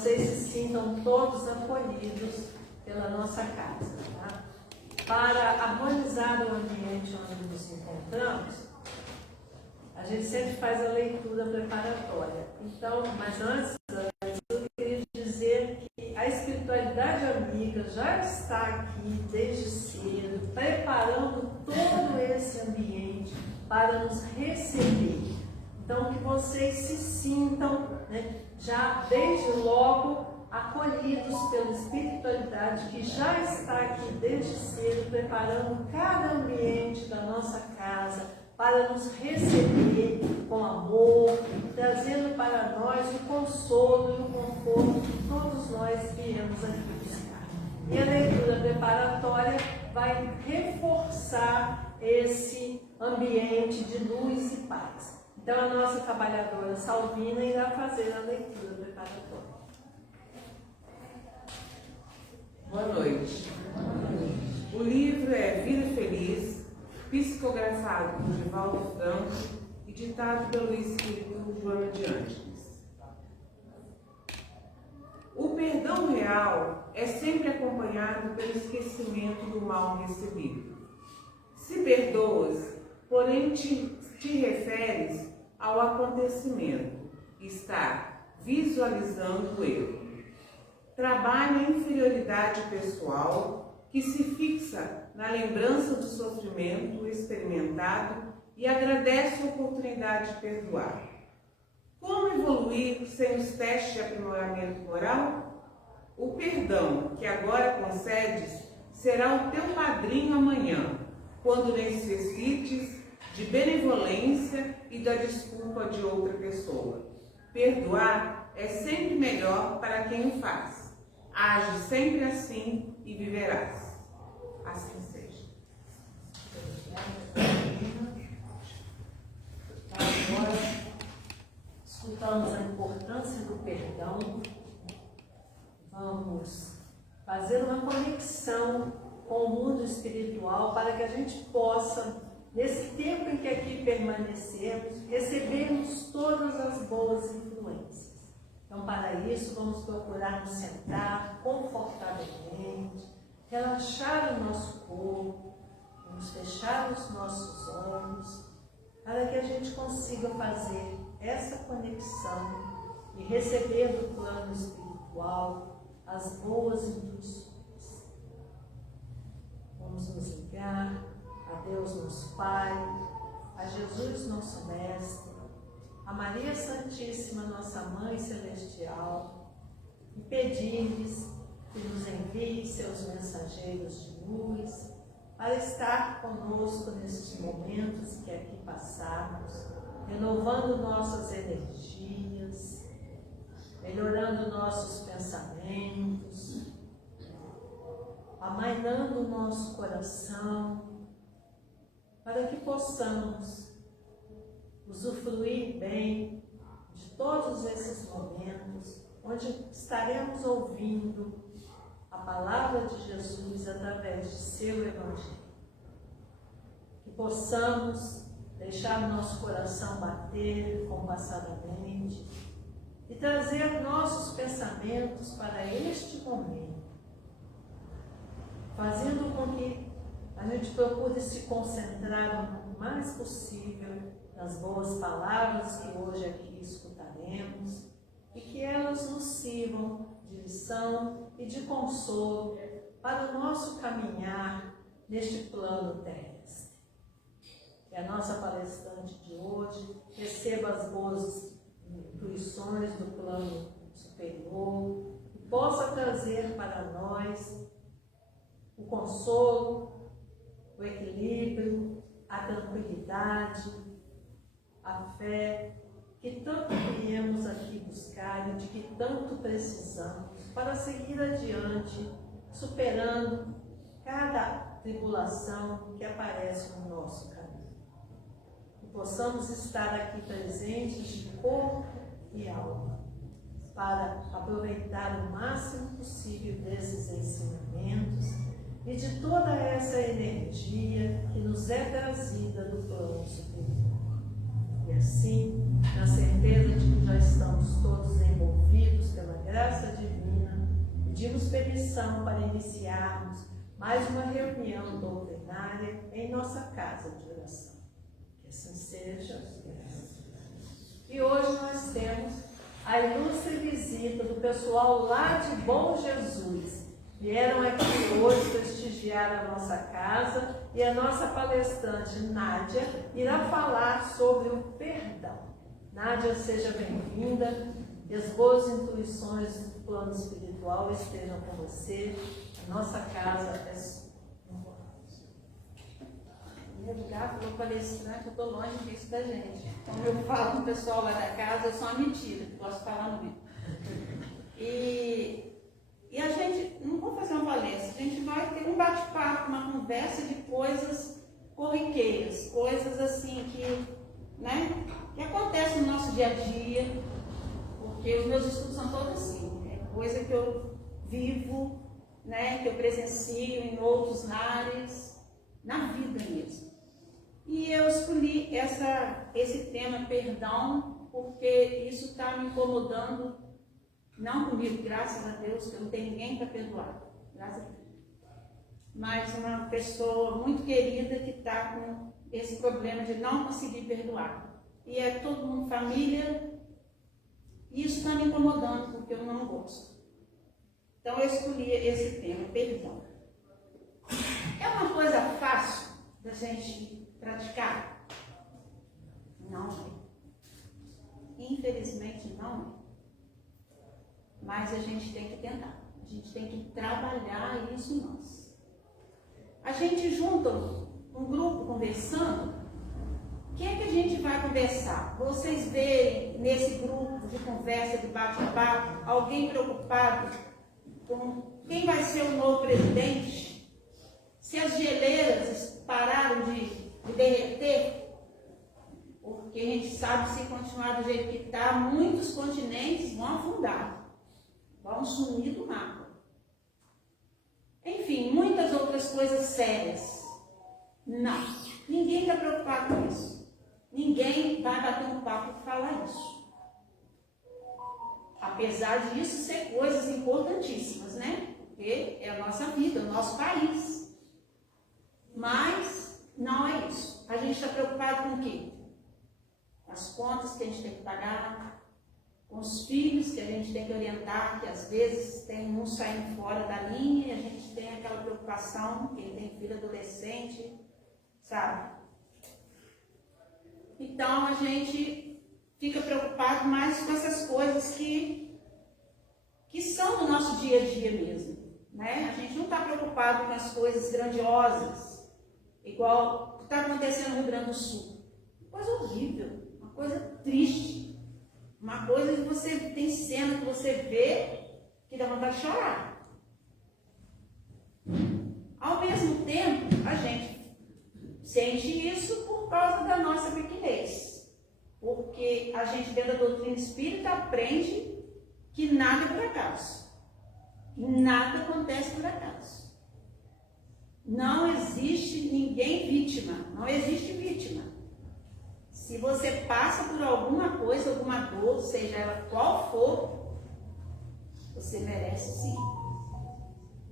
vocês se sintam todos acolhidos pela nossa casa, tá? Para harmonizar o ambiente onde nos encontramos, a gente sempre faz a leitura preparatória. Então, mas antes, eu queria dizer que a espiritualidade amiga já está aqui desde cedo, preparando todo esse ambiente para nos receber. Então, que vocês se sintam, né, já desde logo acolhidos pela espiritualidade que já está aqui desde cedo, preparando cada ambiente da nossa casa para nos receber com amor, trazendo para nós o consolo e o conforto que todos nós viemos aqui buscar. E a leitura preparatória vai reforçar esse ambiente de luz e paz. Então, a nossa trabalhadora Salvina irá fazer a leitura preparatória. Boa noite. O livro é Vida Feliz, psicografado por Divaldo Franco e ditado pelo espírito Joana de Ângeles. O perdão real é sempre acompanhado pelo esquecimento do mal recebido. Se perdoas, porém te referes ao acontecimento, está visualizando o erro. Trabalha a inferioridade pessoal que se fixa na lembrança do sofrimento experimentado e agradece a oportunidade de perdoar. Como evoluir sem os testes de aprimoramento moral? O perdão que agora concedes será o teu padrinho amanhã, quando necessites de benevolência e da desculpa de outra pessoa. Perdoar é sempre melhor para quem o faz. Age sempre assim e viverás. Assim seja. Agora, escutamos a importância do perdão. Vamos fazer uma conexão com o mundo espiritual para que a gente possa, nesse tempo em que aqui permanecermos, recebermos todas as boas influências. Então, para isso, vamos procurar nos sentar confortavelmente, relaxar o nosso corpo, vamos fechar os nossos olhos, para que a gente consiga fazer essa conexão e receber do plano espiritual as boas intuições. Vamos nos ligar a Deus nosso Pai, a Jesus nosso Mestre, a Maria Santíssima, nossa Mãe Celestial, e pedir-lhes que nos envie seus mensageiros de luz para estar conosco nesses momentos que aqui passamos, renovando nossas energias, melhorando nossos pensamentos, amainando o nosso coração, para que possamos usufruir bem de todos esses momentos onde estaremos ouvindo a palavra de Jesus através de seu Evangelho. Que possamos deixar o nosso coração bater compassadamente e trazer nossos pensamentos para este momento, fazendo com que a gente procure se concentrar o mais possível nas boas palavras que hoje aqui escutaremos e que elas nos sirvam de lição e de consolo para o nosso caminhar neste plano terrestre. Que a nossa palestrante de hoje receba as boas intuições do plano superior e possa trazer para nós o consolo, o equilíbrio, a tranquilidade, a fé que tanto viemos aqui buscar e de que tanto precisamos para seguir adiante, superando cada tribulação que aparece no nosso caminho. Que possamos estar aqui presentes de corpo e alma, para aproveitar o máximo possível desses ensinamentos e de toda essa energia que nos é trazida do plano superior. E assim, na certeza de que já estamos todos envolvidos pela graça divina, pedimos permissão para iniciarmos mais uma reunião doutrinária em nossa casa de oração. Que assim seja. E hoje nós temos a ilustre visita do pessoal lá de Bom Jesus. Vieram aqui hoje prestigiar a nossa casa e a nossa palestrante Nádia irá falar sobre o perdão. Nádia, seja bem-vinda e as boas intuições do plano espiritual estejam com você. A nossa casa é sua. Em primeiro lugar, falou palestrante, eu estou longe disso da gente. Como eu falo com o pessoal lá da casa, eu sou uma mentira, posso falar no meio. E a gente não vou fazer uma palestra, a gente vai ter um bate-papo, uma conversa de coisas corriqueiras, coisas assim que acontecem no nosso dia a dia, porque os meus estudos são todos assim, coisa que eu vivo, que eu presencio em outros lares, na vida mesmo. E eu escolhi esse tema, perdão, porque isso está me incomodando. Não comigo, graças a Deus, que eu não tenho ninguém para perdoar, graças a Deus. Mas uma pessoa muito querida que está com esse problema de não conseguir perdoar. E é todo mundo família, e isso está me incomodando, porque eu não gosto. Então eu escolhi esse tema, perdão. É uma coisa fácil da gente praticar? Não é. Infelizmente não é. Mas a gente tem que tentar, a gente tem que trabalhar isso em nós. A gente junta um grupo conversando, o que é que a gente vai conversar? Vocês verem nesse grupo de conversa, de bate-papo, alguém preocupado com quem vai ser o novo presidente? Se as geleiras pararam de derreter? Porque a gente sabe que se continuar do jeito que está, muitos continentes vão afundar. Vão sumir do mapa. Enfim, muitas outras coisas sérias. Não. Ninguém está preocupado com isso. Ninguém vai bater um papo e falar isso. Apesar disso ser coisas importantíssimas, Porque é a nossa vida, o nosso país. Mas não é isso. A gente está preocupado com o quê? As contas que a gente tem que pagar, com os filhos que a gente tem que orientar, que às vezes tem um saindo fora da linha e a gente tem aquela preocupação, quem tem filho adolescente, sabe? Então a gente fica preocupado mais com essas coisas que são do nosso dia a dia mesmo, A gente não está preocupado com as coisas grandiosas, igual o que está acontecendo no Rio Grande do Sul. Coisa horrível, uma coisa triste. Uma coisa que você tem cena que você vê que dá vontade de chorar. Ao mesmo tempo, a gente sente isso por causa da nossa pequenez. Porque a gente, dentro da doutrina espírita, aprende que nada é por acaso. Nada acontece por acaso. Não existe ninguém vítima. Não existe vítima. Se você passa por alguma coisa, alguma dor, seja ela qual for, você merece sim.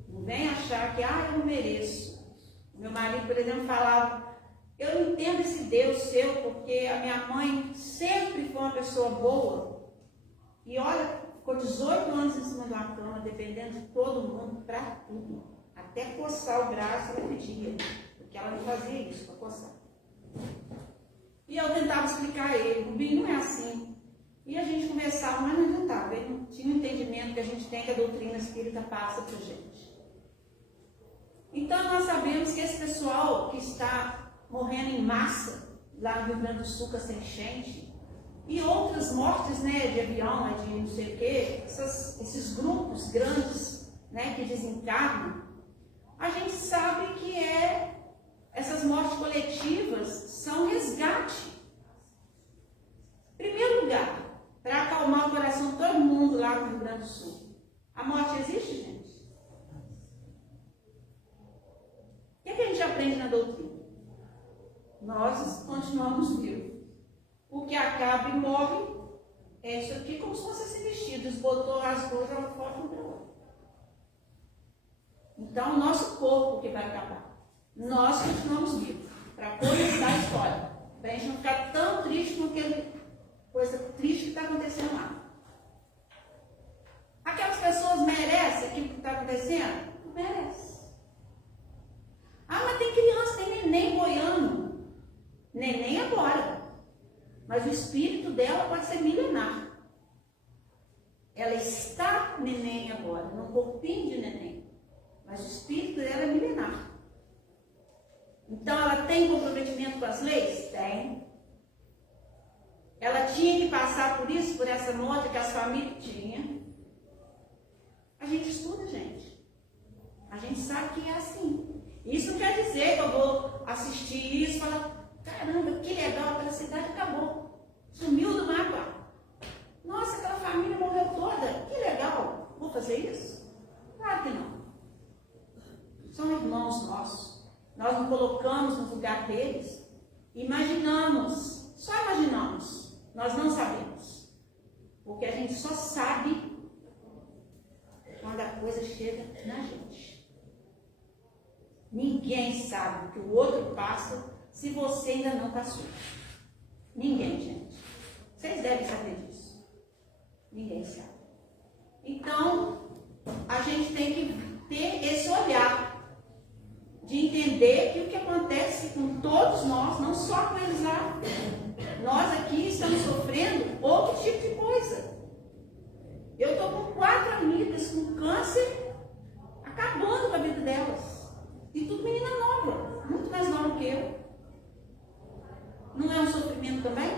Não vem achar que, eu não mereço. Meu marido, por exemplo, falava, eu não entendo esse Deus seu, porque a minha mãe sempre foi uma pessoa boa. E olha, ficou 18 anos em cima de uma cama, dependendo de todo mundo, para tudo. Até coçar o braço ela pedia, porque ela não fazia isso para coçar. E eu tentava explicar a ele, o Binho não é assim. E a gente conversava, mas não adiantava, ele não tinha o entendimento que a gente tem, que a doutrina espírita passa para a gente. Então nós sabemos que esse pessoal que está morrendo em massa, lá no Rio Grande do Sul, com essa enchente, e outras mortes, de avião, de não sei o quê, esses grupos grandes, que desencarnam, a gente sabe que essas mortes coletivas são resgate. Em primeiro lugar, para acalmar o coração de todo mundo lá no Rio Grande do Sul. A morte existe, gente? O que a gente aprende na doutrina? Nós continuamos vivos. O que acaba e morre É isso aqui como se fosse esse vestido, desbotou, rasgou, jogou fora, não deu outro. Então, o nosso corpo que vai acabar. Nós continuamos vivos, para conectar a história, para a gente não ficar tão triste com aquela coisa triste que está acontecendo lá. Aquelas pessoas merecem aquilo que está acontecendo? Não merece. Ah, mas tem criança, tem neném boiando. Neném agora. Mas o espírito dela pode ser milenar. Ela está neném agora, num corpinho de neném. Mas o espírito dela é milenar. Então ela tem comprometimento com as leis? Tem. Ela tinha que passar por isso, por essa morte que as famílias tinham. A gente estuda, gente. A gente sabe que é assim. Isso não quer dizer que eu vou assistir isso e falar, caramba, que legal, aquela cidade acabou. Sumiu do mapa. Nossa, aquela família morreu toda. Que legal. Vou fazer isso? Claro que não. São irmãos nossos. Nós nos colocamos no lugar deles. Imaginamos. Só imaginamos. Nós não sabemos. Porque a gente só sabe quando a coisa chega na gente. Ninguém sabe o que o outro passa se você ainda não passou. Ninguém, gente. Vocês devem saber disso. Ninguém sabe. Então, a gente tem que ter esse olhar de entender que o que acontece com todos nós, não só com eles lá, nós aqui estamos sofrendo outro tipo de coisa. Eu estou com 4 amigas com câncer, acabando com a vida delas. E tudo menina nova, muito mais nova que eu. Não é um sofrimento também?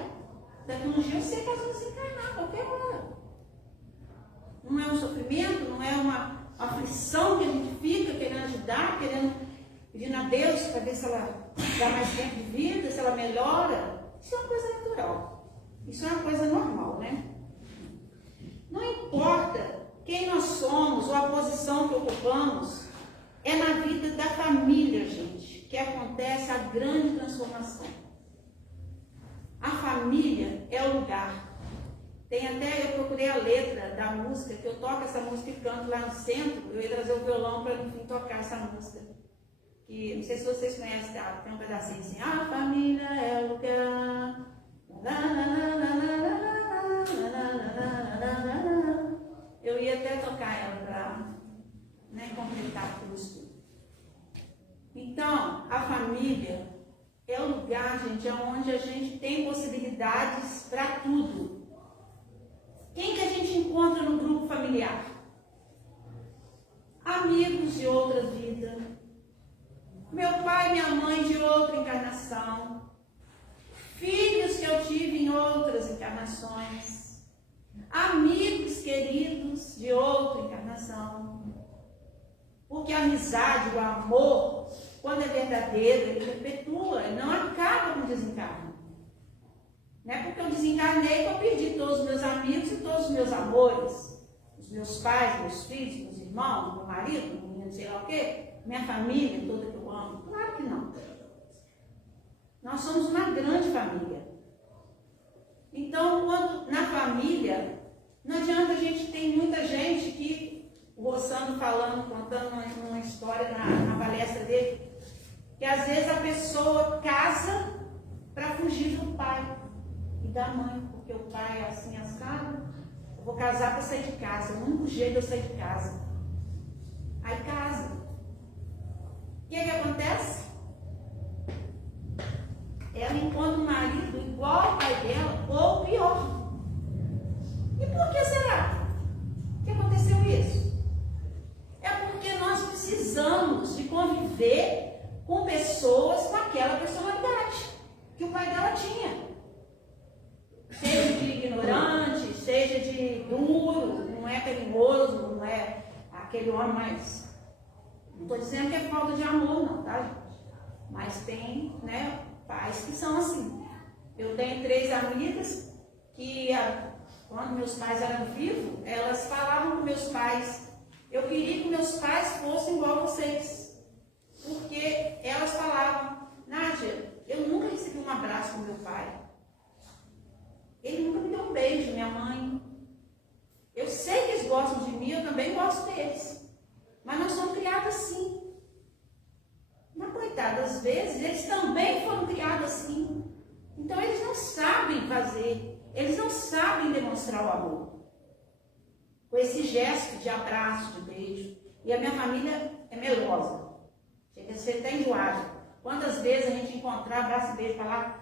Daqui a uns dias você vai desencarnar a qualquer hora. Não é um sofrimento, não é uma aflição que a gente fica querendo ajudar, pedindo a Deus para ver se ela dá mais tempo de vida, se ela melhora. Isso é uma coisa natural. Isso é uma coisa normal, né? Não importa quem nós somos ou a posição que ocupamos, é na vida da família, gente, que acontece a grande transformação. A família é o lugar. Tem até, eu procurei a letra da música, que eu toco essa música e canto lá no centro, eu ia trazer o violão para no fim tocar essa música. Que, não sei se vocês conhecem, tem um pedacinho assim, a família é o lugar. Eu ia até tocar ela para completar tudo isso. Então, a família é o lugar, gente, onde a gente tem possibilidades para tudo. Quem que a gente encontra no grupo familiar? Amigos de outra vida. Meu pai e minha mãe de outra encarnação. Filhos que eu tive em outras encarnações. Amigos queridos de outra encarnação. Porque a amizade, o amor, quando é verdadeiro, ele perpetua, ele não acaba com o desencarne. Não é porque eu desencarnei que eu perdi todos os meus amigos e todos os meus amores. Os meus pais, meus filhos, meus irmãos, meu marido, não sei lá o quê, minha família toda que eu amo. Claro que não. Nós somos uma grande família. Então, quando na família, não adianta a gente, tem muita gente que, o Rossano falando, contando uma história na palestra dele, que às vezes a pessoa casa para fugir do pai e da mãe, porque o pai é assim assado, eu vou casar para sair de casa, o único jeito de eu sair de casa. Aí casa. O que acontece? Ela encontra um marido igual ao pai dela, ou pior. E por que será que aconteceu isso? É porque nós precisamos de conviver com pessoas com aquela personalidade que o pai dela tinha. Seja de ignorante, seja de duro, não é carinhoso, não é aquele homem mais... Não estou dizendo que é falta de amor, não, tá, gente? Mas tem, pais que são assim. Eu tenho 3 amigas que, quando meus pais eram vivos, elas falavam com meus pais, eu queria que meus pais fossem igual a vocês. Porque elas falavam, Nádia, eu nunca recebi um abraço do meu pai. Ele nunca me deu um beijo minha mãe. Eu sei que eles gostam de mim, eu também gosto deles. Mas nós somos criados assim. Mas, coitado, às vezes, eles também foram criados assim. Então, eles não sabem fazer, eles não sabem demonstrar o amor. Com esse gesto de abraço, de beijo. E a minha família é melosa. Chega a ser até enjoada. Quantas vezes a gente encontrar abraço e beijo para lá,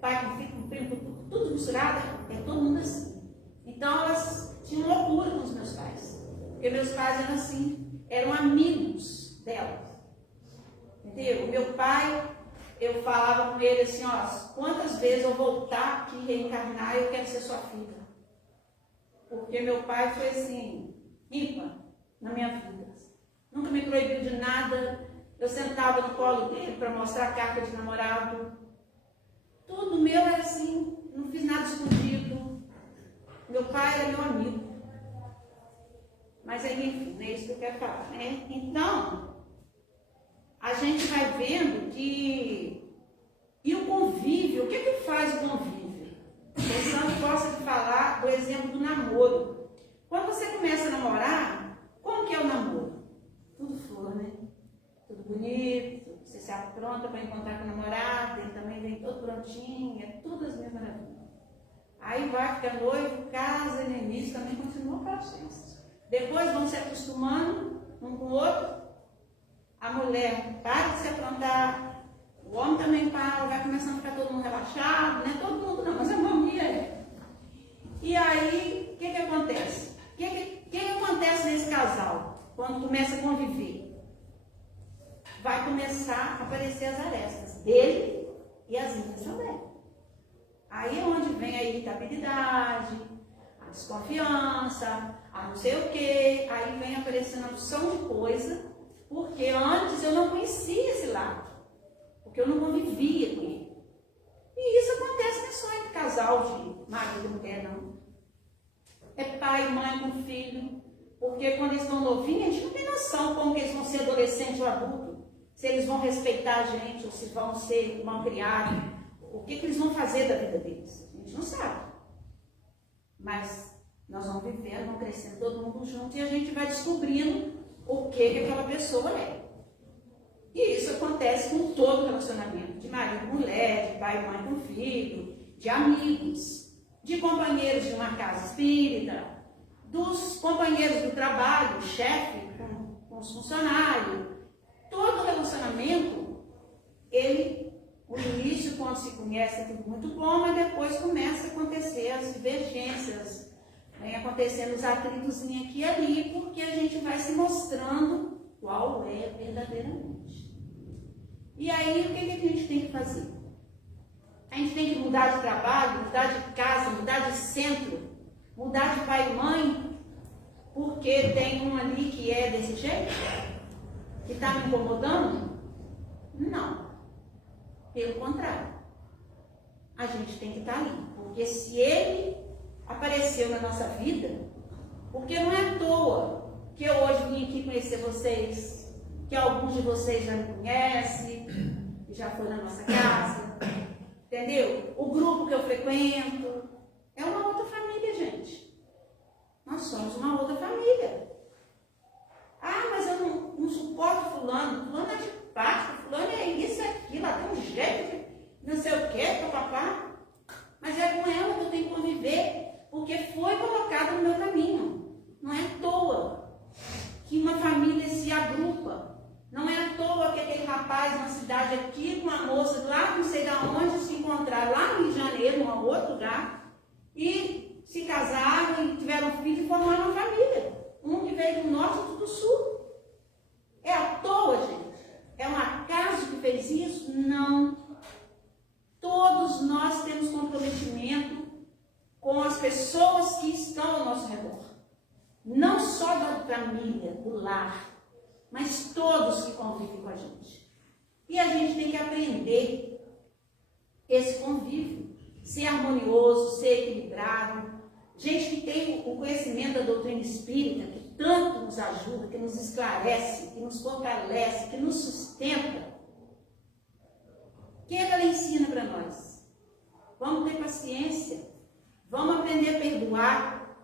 pai com filho, com primo, tudo misturado, é todo mundo assim. Então, elas tinham loucura com os meus pais. Porque meus pais eram assim, eram amigos delas. Entendeu? O meu pai, eu falava com ele assim, ó, quantas vezes eu voltar aqui reencarnar, eu quero ser sua filha. Porque meu pai foi assim, ímpar na minha vida. Nunca me proibiu de nada. Eu sentava no colo dele para mostrar a carta de namorado. Tudo meu era assim, não fiz nada escondido. Meu pai era meu amigo. Mas aí, enfim, não é isso que eu quero falar, né? Então, a gente vai vendo que... E o convívio, o que que faz o convívio? O Santo gosta de falar do exemplo do namoro. Quando você começa a namorar, como que é o namoro? Tudo flor, né? Tudo bonito, você se apronta para encontrar com o namorado, ele também vem todo prontinho, é tudo as minhas maravilhas. Aí vai, fica noivo, casa, e no início também continua aquela festa. Depois vão se acostumando um com o outro, a mulher para de se aprontar, o homem também para, vai começando a ficar todo mundo relaxado, não é todo mundo não, mas a maioria é. E aí, o que que acontece? O que acontece nesse casal, quando começa a conviver? Vai começar a aparecer as arestas dele e as minhas também. Aí é onde vem a irritabilidade, a desconfiança, a não sei o quê. Aí vem aparecendo a opção de coisa, porque antes eu não conhecia esse lado, porque eu não convivia com ele. E isso acontece não é só entre casal de marido e mulher, não. É pai e mãe com filho, porque quando eles estão novinhos, a gente não tem noção como que eles vão ser adolescente ou adulto. Se eles vão respeitar a gente, ou se vão ser mal criados, o que eles vão fazer da vida deles? A gente não sabe. Mas nós vamos vivendo, vamos crescendo todo mundo junto e a gente vai descobrindo o que aquela pessoa é. E isso acontece com todo relacionamento, de marido com mulher, de pai e mãe com filho, de amigos, de companheiros de uma casa espírita, dos companheiros do trabalho, chefe com os funcionários. Todo relacionamento, o início, quando se conhece, é tudo muito bom, mas depois começa a acontecer as divergências, vem acontecendo os atritos aqui e ali, porque a gente vai se mostrando qual é verdadeiramente. E aí, o que a gente tem que fazer? A gente tem que mudar de trabalho, mudar de casa, mudar de centro, mudar de pai e mãe, porque tem um ali que é desse jeito? Que está me incomodando? Não. Pelo contrário. A gente tem que estar ali. Porque se ele apareceu na nossa vida, porque não é à toa que eu hoje vim aqui conhecer vocês, que alguns de vocês já me conhecem, que já foi na nossa casa, entendeu? O grupo que eu frequento é uma outra família, gente. Nós somos uma outra família. Ah, mas eu não suporto fulano. Fulano é de prática, fulano é isso, é aquilo, ela tem um jeito de não sei o que, papapá. Mas é com ela que eu tenho que conviver, porque foi colocado no meu caminho. Não é à toa que uma família se agrupa. Não é à toa que aquele rapaz na cidade aqui com uma moça lá, não sei de onde, se encontraram lá no Rio de Janeiro, em outro lugar, e se casaram e tiveram filhos e formaram uma família. Um que veio do norte e outro do sul. É à toa, gente? É um acaso que fez isso? Não. Todos nós temos comprometimento com as pessoas que estão ao nosso redor. Não só da família, do lar, mas todos que convivem com a gente. E a gente tem que aprender esse convívio, ser harmonioso, ser equilibrado. Gente que tem o conhecimento da doutrina espírita, que tanto nos ajuda, que nos esclarece, que nos fortalece, que nos sustenta. O que ela ensina para nós? Vamos ter paciência, vamos aprender a perdoar.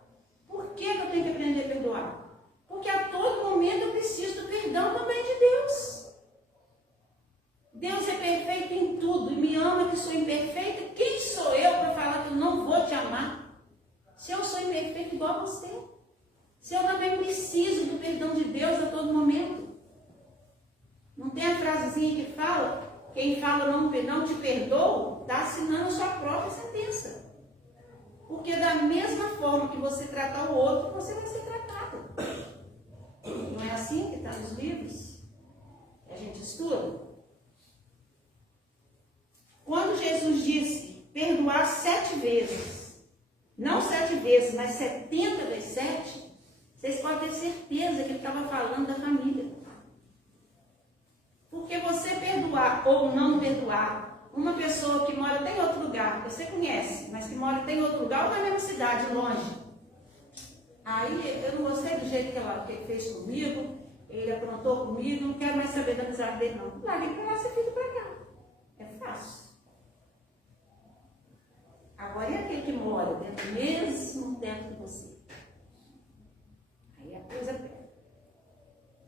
Por que eu tenho que aprender a perdoar? Porque a todo momento eu preciso do perdão também de Deus. Deus é perfeito em tudo e me ama que sou imperfeita. Quem sou eu para falar que eu não vou te amar? Se eu sou imperfeita igual a você. Se eu também preciso do perdão de Deus a todo momento. Não tem a frasezinha que fala, quem fala não te perdoo, está assinando a sua própria sentença. Porque da mesma forma que você tratar o outro, você vai ser tratado. Não é assim que está nos livros? Que a gente estuda? Quando Jesus disse perdoar 7 vezes, não 7 vezes, mas 70 vezes 7, vocês podem ter certeza que ele estava falando da família. Porque você perdoar ou não perdoar uma pessoa que mora até em outro lugar, que você conhece, mas que mora até em outro lugar ou na mesma cidade, longe. Aí eu não gostei do jeito que ele fez comigo, ele aprontou comigo, não quero mais saber da amizade dele não. Larga ele para lá, você fica para cá. É fácil. Agora é aquele que mora dentro do mesmo teto que você. Aí a coisa pega.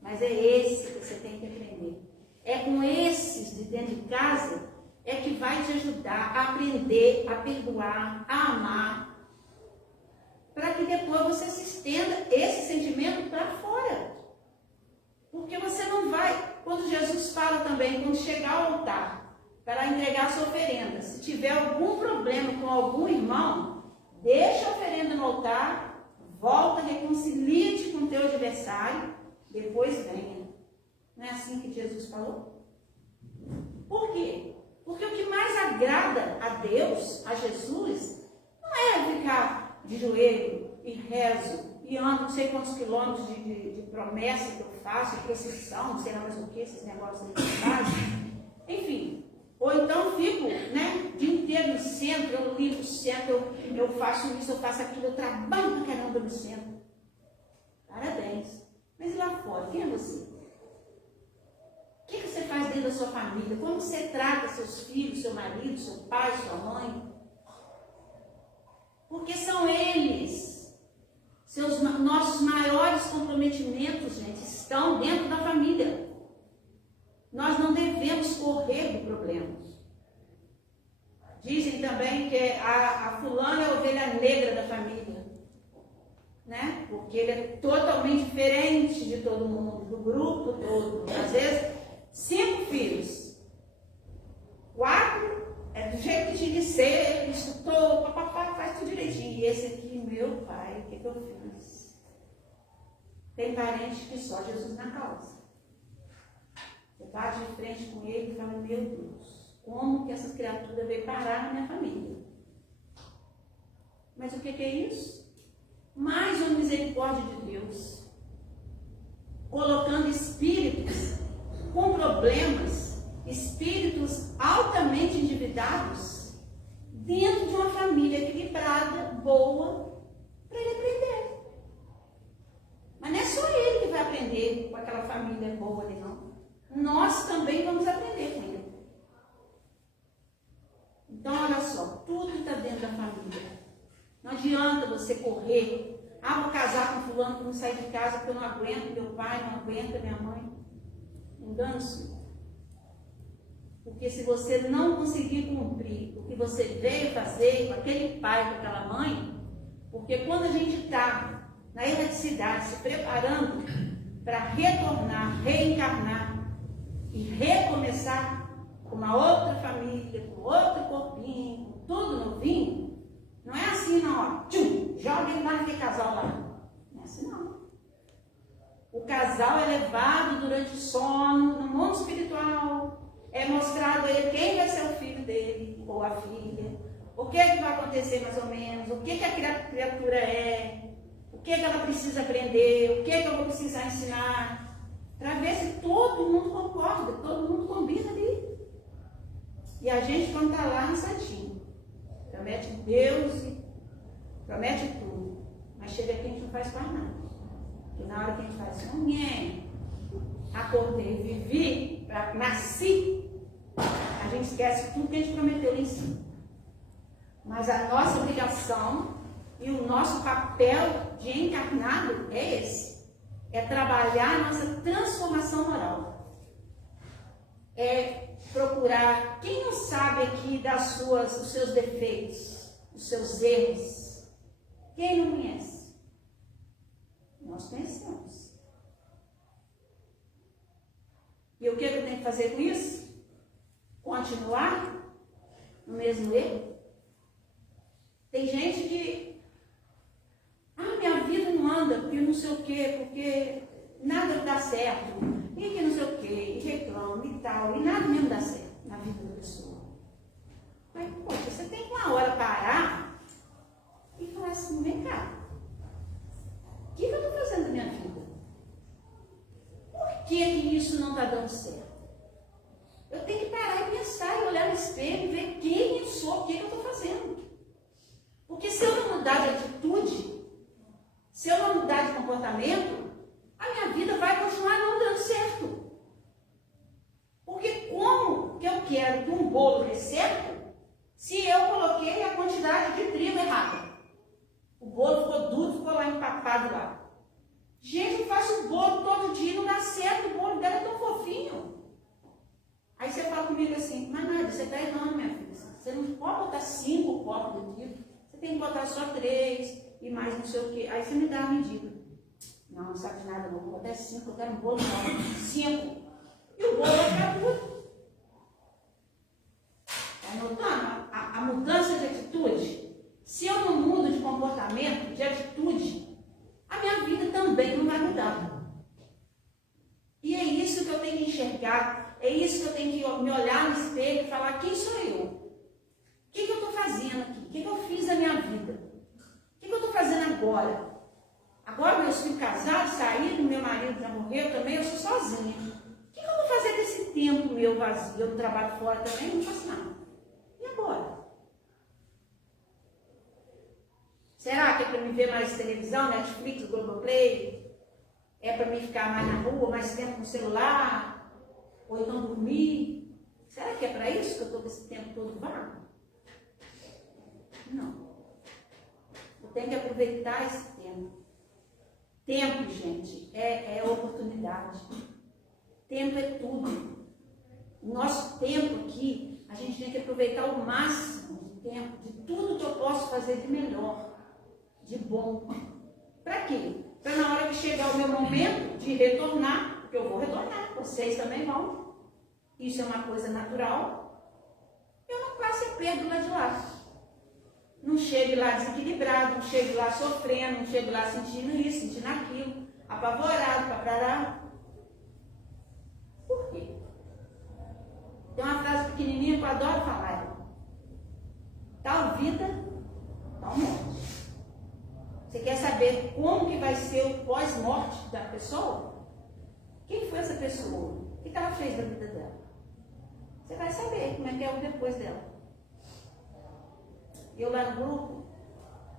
Mas é esse que você tem que aprender. É com esses de dentro de casa é que vai te ajudar a aprender, a perdoar, a amar. Para que depois você se estenda esse sentimento para fora. Porque você não vai, quando Jesus fala também, quando chegar ao altar, para entregar a sua oferenda. Se tiver algum problema com algum irmão, deixa a oferenda no altar, volta, reconcilia-te com o teu adversário, depois venha. Não é assim que Jesus falou? Por quê? Porque o que mais agrada a Deus, a Jesus, não é ficar de joelho e rezo, e ando não sei quantos quilômetros de promessa que eu faço, de procissão, não sei lá mais o que, esses negócios que eu faço. Enfim. Ou então fico, né, o dia inteiro no centro, eu limpo o centro, eu faço isso, eu faço aquilo, eu trabalho pra caramba no centro. Parabéns. Mas e lá fora, quem é você? O que você faz dentro da sua família? Como você trata seus filhos, seu marido, seu pai, sua mãe? Porque são eles, nossos maiores comprometimentos, gente, estão dentro da família. Nós não devemos correr do problema. Dizem também que a fulana é a ovelha negra da família, né? Porque ele é totalmente diferente de todo mundo, do grupo todo. Às vezes, 5 filhos, 4 é do jeito que tinha que ser, ele estudou, papapá, faz tudo direitinho. E esse aqui, meu pai, o que eu fiz? Tem parente que só Jesus na causa. Você bate de frente com ele e fala, meu Deus, como que essa criatura veio parar na minha família? Mas o que é isso? Mais uma misericórdia de Deus. Colocando espíritos com problemas, espíritos altamente endividados, dentro de uma família equilibrada, boa, para ele aprender. Mas não é só ele que vai aprender com aquela família boa ali, não. Nós também vamos aprender com ele. Então, olha só, tudo está dentro da família. Não adianta você correr. Vou casar com fulano para não sair de casa porque eu não aguento meu pai, não aguento minha mãe. Engano-se. Porque se você não conseguir cumprir o que você veio fazer com aquele pai, com aquela mãe, porque quando a gente está na erraticidade, se preparando para retornar, reencarnar, e recomeçar com uma outra família, com outro corpinho, com tudo novinho, não é assim não, ó, tchum, joga ele lá naquele casal lá. Não é assim não. O casal é levado durante o sono, no mundo espiritual, é mostrado a ele quem vai ser o filho dele, ou a filha, o que vai acontecer mais ou menos, o que a criatura é, o que ela precisa aprender, o que eu vou precisar ensinar, para ver se todo mundo concorda, todo mundo combina ali. E a gente, quando está lá no santinho, promete Deus e promete tudo, mas chega aqui a gente não faz quase nada. E na hora que a gente faz assim, acordei, vivi, nasci, a gente esquece tudo que a gente prometeu lá em cima. Mas a nossa obrigação E o nosso papel de encarnado é esse. É trabalhar a nossa transformação moral. É procurar, quem não sabe aqui dos seus defeitos, dos seus erros? Quem não conhece? Nós conhecemos. E o que eu tenho que fazer com isso? Continuar no mesmo erro? Tem gente que, minha vida não anda porque não sei o quê, porque nada dá certo, e que não sei o quê, e reclama e tal, e nada mesmo dá certo na vida da pessoa. Mas, poxa, você tem que uma hora parar e falar assim, vem cá, o que eu estou fazendo na minha vida? Por que isso não está dando certo? Eu tenho que parar e pensar e olhar no espelho e ver quem eu sou, o que eu estou fazendo. Porque se eu não mudar de atitude, se eu não mudar de comportamento, a minha vida vai continuar não dando certo. Porque como que eu quero que um bolo dê certo se eu coloquei a quantidade de trigo errada? O bolo ficou duro, ficou lá empapado lá. Gente, eu faço bolo todo dia e não dá certo, o bolo dela é tão fofinho. Aí você fala comigo assim, mas Nádia, você está errando, minha filha. Você não pode botar 5 copos de trigo, você tem que botar só 3 e mais não sei o quê. Aí você me dá a medida. Não sabe de nada, não. Vou botar 5, eu quero um bolo novo. 5. E o bolo vai ficar duro. Está notando a mudança de atitude? Se eu não mudo de comportamento, de atitude, a minha vida também não vai mudar. E é isso que eu tenho que enxergar, é isso que eu tenho que me olhar no espelho e falar, quem sou eu? O que eu estou fazendo aqui? O que eu fiz na minha vida? O que eu estou fazendo agora? Agora meus filhos casados, saíram, meu marido já morreu também, eu sou sozinha. O que eu vou fazer desse tempo meu vazio? Eu trabalho fora também, não faço nada. E agora? Será que é para me ver mais televisão, Netflix, Globoplay? É para mim ficar mais na rua, mais tempo no celular? Ou então dormir? Será que é para isso que eu estou com esse tempo todo vago? Não. Eu tenho que aproveitar esse tempo. Tempo, gente, é oportunidade. Tempo é tudo. O nosso tempo aqui, a gente tem que aproveitar o máximo do tempo, de tudo que eu posso fazer de melhor, de bom. Para quê? Para na hora que chegar o meu momento de retornar, porque eu vou retornar, vocês também vão. Isso é uma coisa natural. Eu não passe perto lá de lá. Não chegue lá desequilibrado, não chegue lá sofrendo, não chegue lá sentindo isso, sentindo aquilo, apavorado, papará. Por quê? Tem uma frase pequenininha que eu adoro falar. Tal vida, tal morte. Você quer saber como que vai ser o pós-morte da pessoa? Quem foi essa pessoa? O que ela fez da vida dela? Você vai saber como é que é o depois dela. Eu lá no grupo,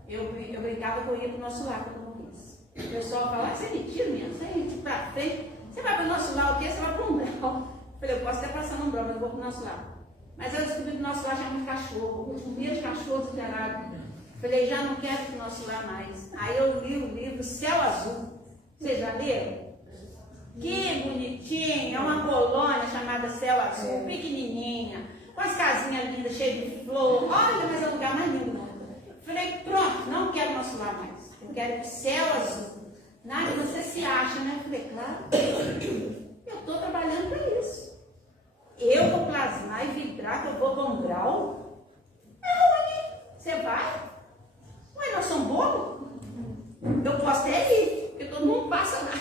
eu brincava que eu ia para o nosso lar quando eu morresse. O pessoal falava, você é mentira mesmo, você é mentira pra frente. Você vai para o nosso lar o quê? Você vai para um umbral. Eu falei, eu posso até passar no umbral, mas eu vou para o nosso lar. Mas eu descobri que o nosso lar já é muito cachorro, os primeiros cachorros gerados. Falei, já não quero ir para o nosso lar mais. Aí eu li o livro Céu Azul. Vocês já leram? Que bonitinho, é uma colônia chamada Céu Azul, pequenininha, com as casinhas lindas, cheias de flor. Olha, mas é o lugar mais lindo do mundo. Falei, pronto, não quero nosso lar mais. Eu quero ir para o Céu Azul. Nada, você se acha, né? Falei, claro, eu estou trabalhando para isso. Eu vou plasmar e vibrar, que eu vou para um grau. Aonde? Você vai? Ué, nós somos bobos? Eu posso até ir, porque todo mundo passa lá.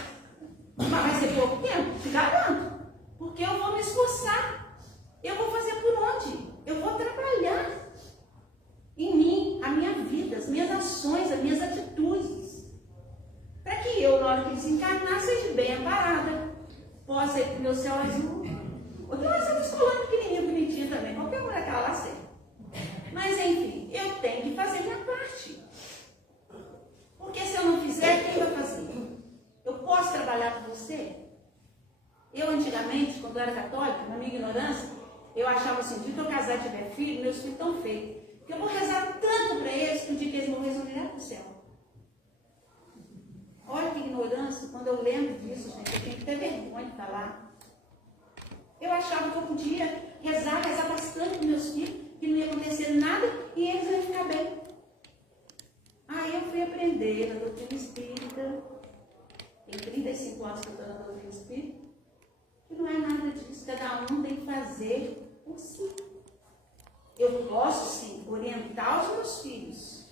Mas vai ser pouco tempo, te garanto. Porque eu vou me esforçar. Eu vou fazer por onde? Eu vou trabalhar em mim, a minha vida, as minhas ações, as minhas atitudes. Para que eu, na hora que desencarnar, seja bem amparada. Possa ir para o meu céu azul. Ou tem uma escola pequenininha, bonitinha também. Qualquer uma daquela lá serve. Mas, enfim, eu tenho que fazer minha parte. Porque se eu não fizer, quem vai fazer? Eu posso trabalhar com você? Eu, antigamente, quando eu era católica, na minha ignorância, eu achava assim, o dia que eu casar e tiver filho, meus filhos estão feitos. Porque eu vou rezar tanto para eles que o dia que eles morrerem, eles vão virar para o céu. criança, quando eu lembro disso, gente, eu tenho que ter vergonha de falar. Eu achava que eu podia rezar bastante com meus filhos, que não ia acontecer nada e eles iam ficar bem. Aí eu fui aprender na doutrina espírita, tem 35 anos que eu estou na doutrina espírita, que não é nada disso, cada um tem que fazer por si. Eu posso sim orientar os meus filhos,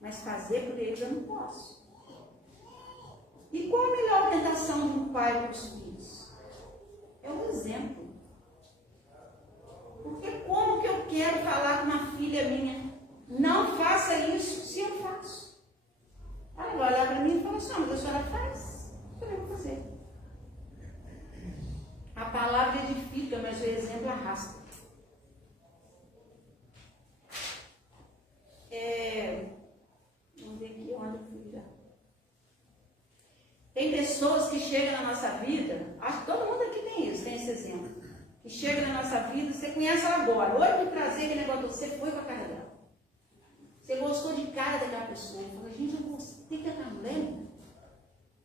mas fazer por eles eu não posso. E qual a melhor orientação de um pai para os filhos? É o exemplo. Porque como que eu quero falar com uma filha minha, não faça isso, se eu faço? Ela vai olhar para mim e falar assim, mas a senhora faz? Eu também vou fazer. A palavra edifica, mas o exemplo arrasta. Vamos ver aqui onde eu fui já. Tem pessoas que chegam na nossa vida, acho que todo mundo aqui tem isso, tem esse exemplo. Que chega na nossa vida, você conhece ela agora. Hoje me trazer aquele negócio, você foi com a cara dela. Você gostou de cara daquela pessoa. Fala, gente, eu gostei daquela mulher.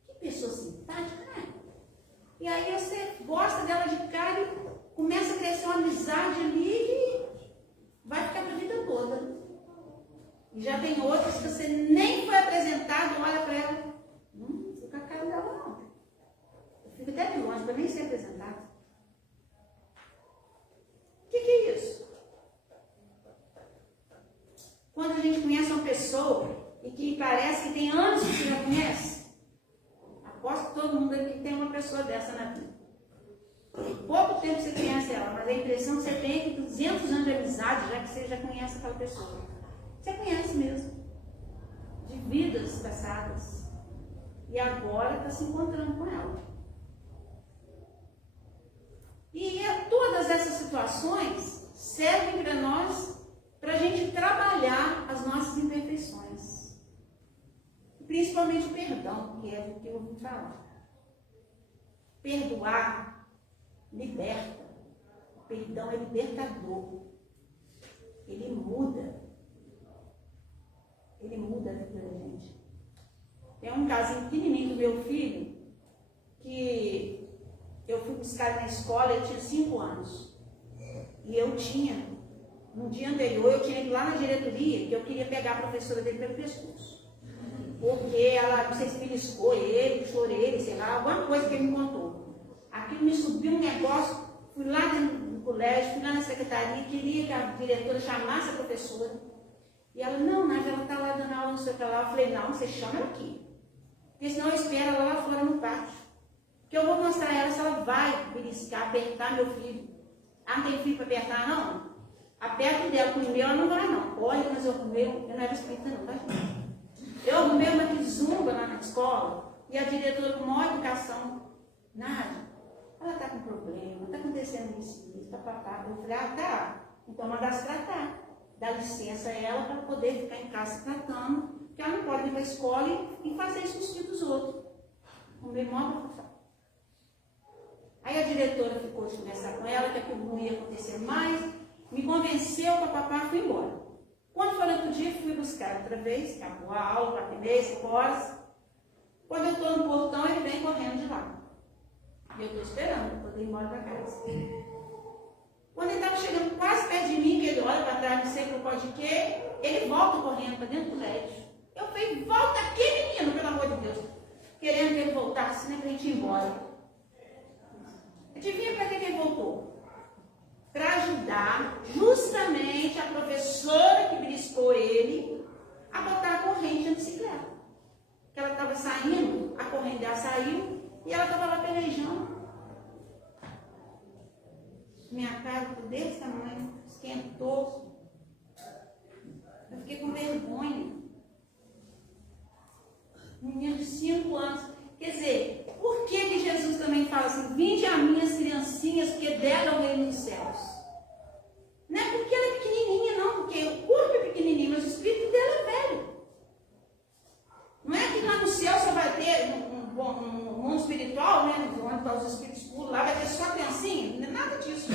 Que pessoa simpática, né? E aí você gosta dela de cara e começa a crescer uma amizade ali e vai ficar para a vida toda. E já tem outras que você nem foi apresentado, olha para ela. Não fica a cara dela, não. Eu fico até de longe para nem ser apresentado. O que é isso? Quando a gente conhece uma pessoa e que parece que tem anos que você já conhece, aposto que todo mundo aqui tem uma pessoa dessa na vida. Em pouco tempo você conhece ela, mas a impressão que você tem é que 200 anos de amizade, já que você já conhece aquela pessoa. Você conhece mesmo. De vidas passadas. E agora está se encontrando com ela. E todas essas situações servem para nós, para a gente trabalhar as nossas imperfeições. Principalmente o perdão, que é o que eu ouvi falar. Perdoar liberta. O perdão é libertador. Ele muda. Ele muda a vida da gente. Tem um casinho pequenininho do meu filho, que eu fui buscar na escola, eu tinha 5 anos. E eu tinha, no dia anterior, eu tinha ido lá na diretoria, que eu queria pegar a professora dele pelo pescoço. Porque ela, não sei se beliscou ele, chorei ele, sei lá, alguma coisa que ele me contou. Aquilo me subiu um negócio, fui lá dentro do colégio, fui lá na secretaria, queria que a diretora chamasse a professora. E ela, não, mas ela está lá dando aula, não sei o que lá. Eu falei, não, você chama ela aqui. Porque senão eu espero ela lá fora no pátio. Que eu vou mostrar a ela se ela vai beliscar, apertar meu filho. Ah, não tem filho para apertar, não? Aperta o dela, com o meu ela não vai, não. Olha, mas eu não era espírita, não, tá? Eu arrumei uma kizumba lá na escola e a diretora com maior educação, Nádia, ela está com problema, está acontecendo isso, papapá. Eu falei, ah, tá, então manda se tratar. Dá licença a ela para poder ficar em casa se tratando, porque ela não pode ir para a escola e fazer isso nos filhos dos outros. O meu irmão professor. Aí a diretora ficou de conversar com ela, que aquilo não ia acontecer mais, me convenceu, papapá, fui embora. Quando foi outro dia, fui buscar outra vez, acabou a aula, 4h30, 5 horas. Quando eu estou no portão, ele vem correndo de lá. E eu estou esperando para poder ir embora para casa. Quando ele estava chegando quase perto de mim, que ele olha para trás, não sei por causa de quê, ele volta correndo para dentro do prédio. Eu falei, volta aqui, menino, pelo amor de Deus. Querendo que ele voltasse, né, para a gente ir embora. Adivinha para que ele voltou? Para ajudar justamente a professora que beliscou ele a botar a corrente na bicicleta. Que ela estava saindo, a corrente dela saiu e ela estava lá pelejando. Minha cara ficou desse tamanho, esquentou. Eu fiquei com vergonha. Menino de 5 anos. Quer dizer, por que Jesus também fala assim, vinde a mim as criancinhas, porque dela é o reino dos céus? Não é porque ela é pequenininha, não, porque o corpo é pequenininho, mas o espírito dela é velho. Não é que lá no céu só vai ter um mundo espiritual, né, onde estão os espíritos puros, lá vai ter só criancinha, não é nada disso.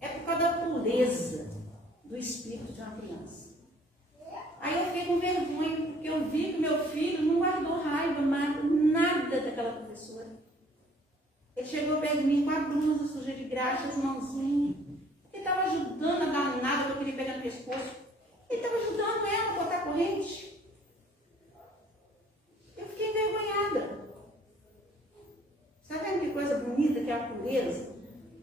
É por causa da pureza do espírito de uma criança. Aí eu fiquei com vergonha, porque eu vi que meu filho não guardou raiva, mas nada daquela professora. Ele chegou perto de mim com a blusa suja de graxa, as mãozinhas. Ele estava ajudando a danada que eu queria pegar no pescoço. Ele estava ajudando ela a botar corrente. Eu fiquei envergonhada. Está vendo que coisa bonita que é a pureza?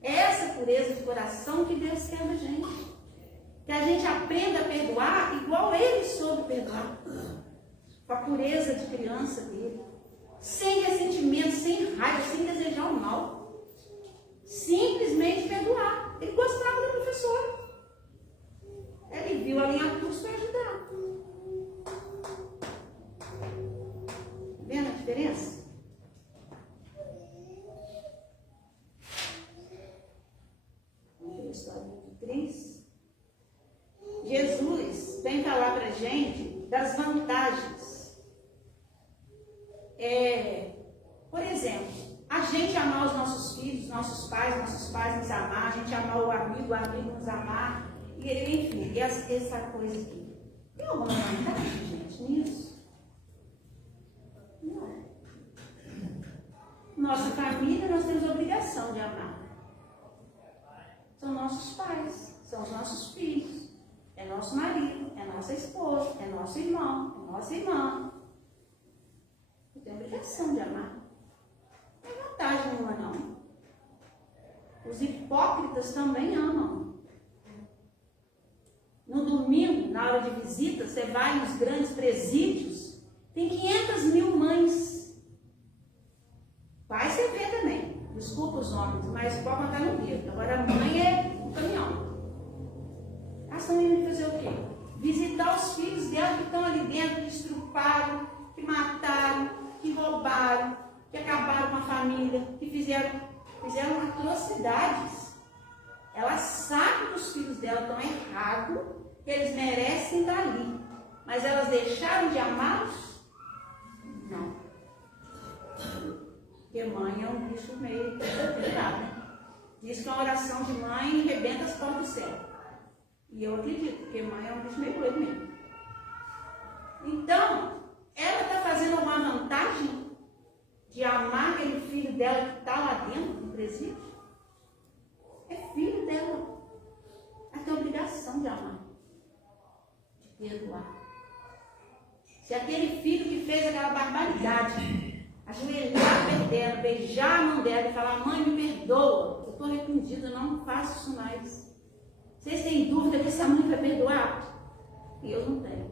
É essa pureza de coração que Deus quer da gente. Que a gente aprenda a perdoar igual Ele soube perdoar. Com a pureza de criança dele. Sem ressentimento, sem raiva, sem desejar o mal. Simplesmente perdoar. Ele gostava da professora. Ele viu ali a cruz para ajudar. Vendo a diferença? Vamos ver a história de Cris. Jesus vem falar para a gente das vantagens. Por exemplo, a gente amar os nossos filhos, nossos pais nos amar, a gente amar o amigo nos amar, e enfim, essa coisa aqui. Tem alguma vantagem, gente, nisso? Não. Nossa família, nós temos a obrigação de amar. São nossos pais, são os nossos filhos, é nosso marido, é nossa esposa, é nosso irmão, é nossa irmã. Eu tenho a obrigação de amar. Não tem vantagem nenhuma, não. Os hipócritas também amam. No domingo, na hora de visita, você vai nos grandes presídios, tem 500.000 mães. Pai você vê também. Desculpa os homens, mas pode contar no dedo. Agora a mãe é um caminhão. Elas estão indo fazer o quê? Visitar os filhos dela que estão ali dentro, que estruparam, que mataram, que roubaram, que acabaram com a família, que fizeram atrocidades. Ela sabe que os filhos dela estão errados, que eles merecem estar ali. Mas elas deixaram de amá-los? Não. Porque mãe é um bicho meio complicado, né? Diz que a oração de mãe rebenta as portas do céu. E eu acredito, porque mãe é um bicho meio doido mesmo. Então, ela está fazendo alguma vantagem de amar aquele filho dela que está lá dentro do presídio? É filho dela. Ela tem a obrigação de amar, de perdoar. Se aquele filho que fez aquela barbaridade, ajoelhar perto dela, beijar a mão dela e falar: mãe, me perdoa, eu estou arrependida, eu não faço isso mais. Vocês têm dúvida que essa mãe vai perdoar? E eu não tenho.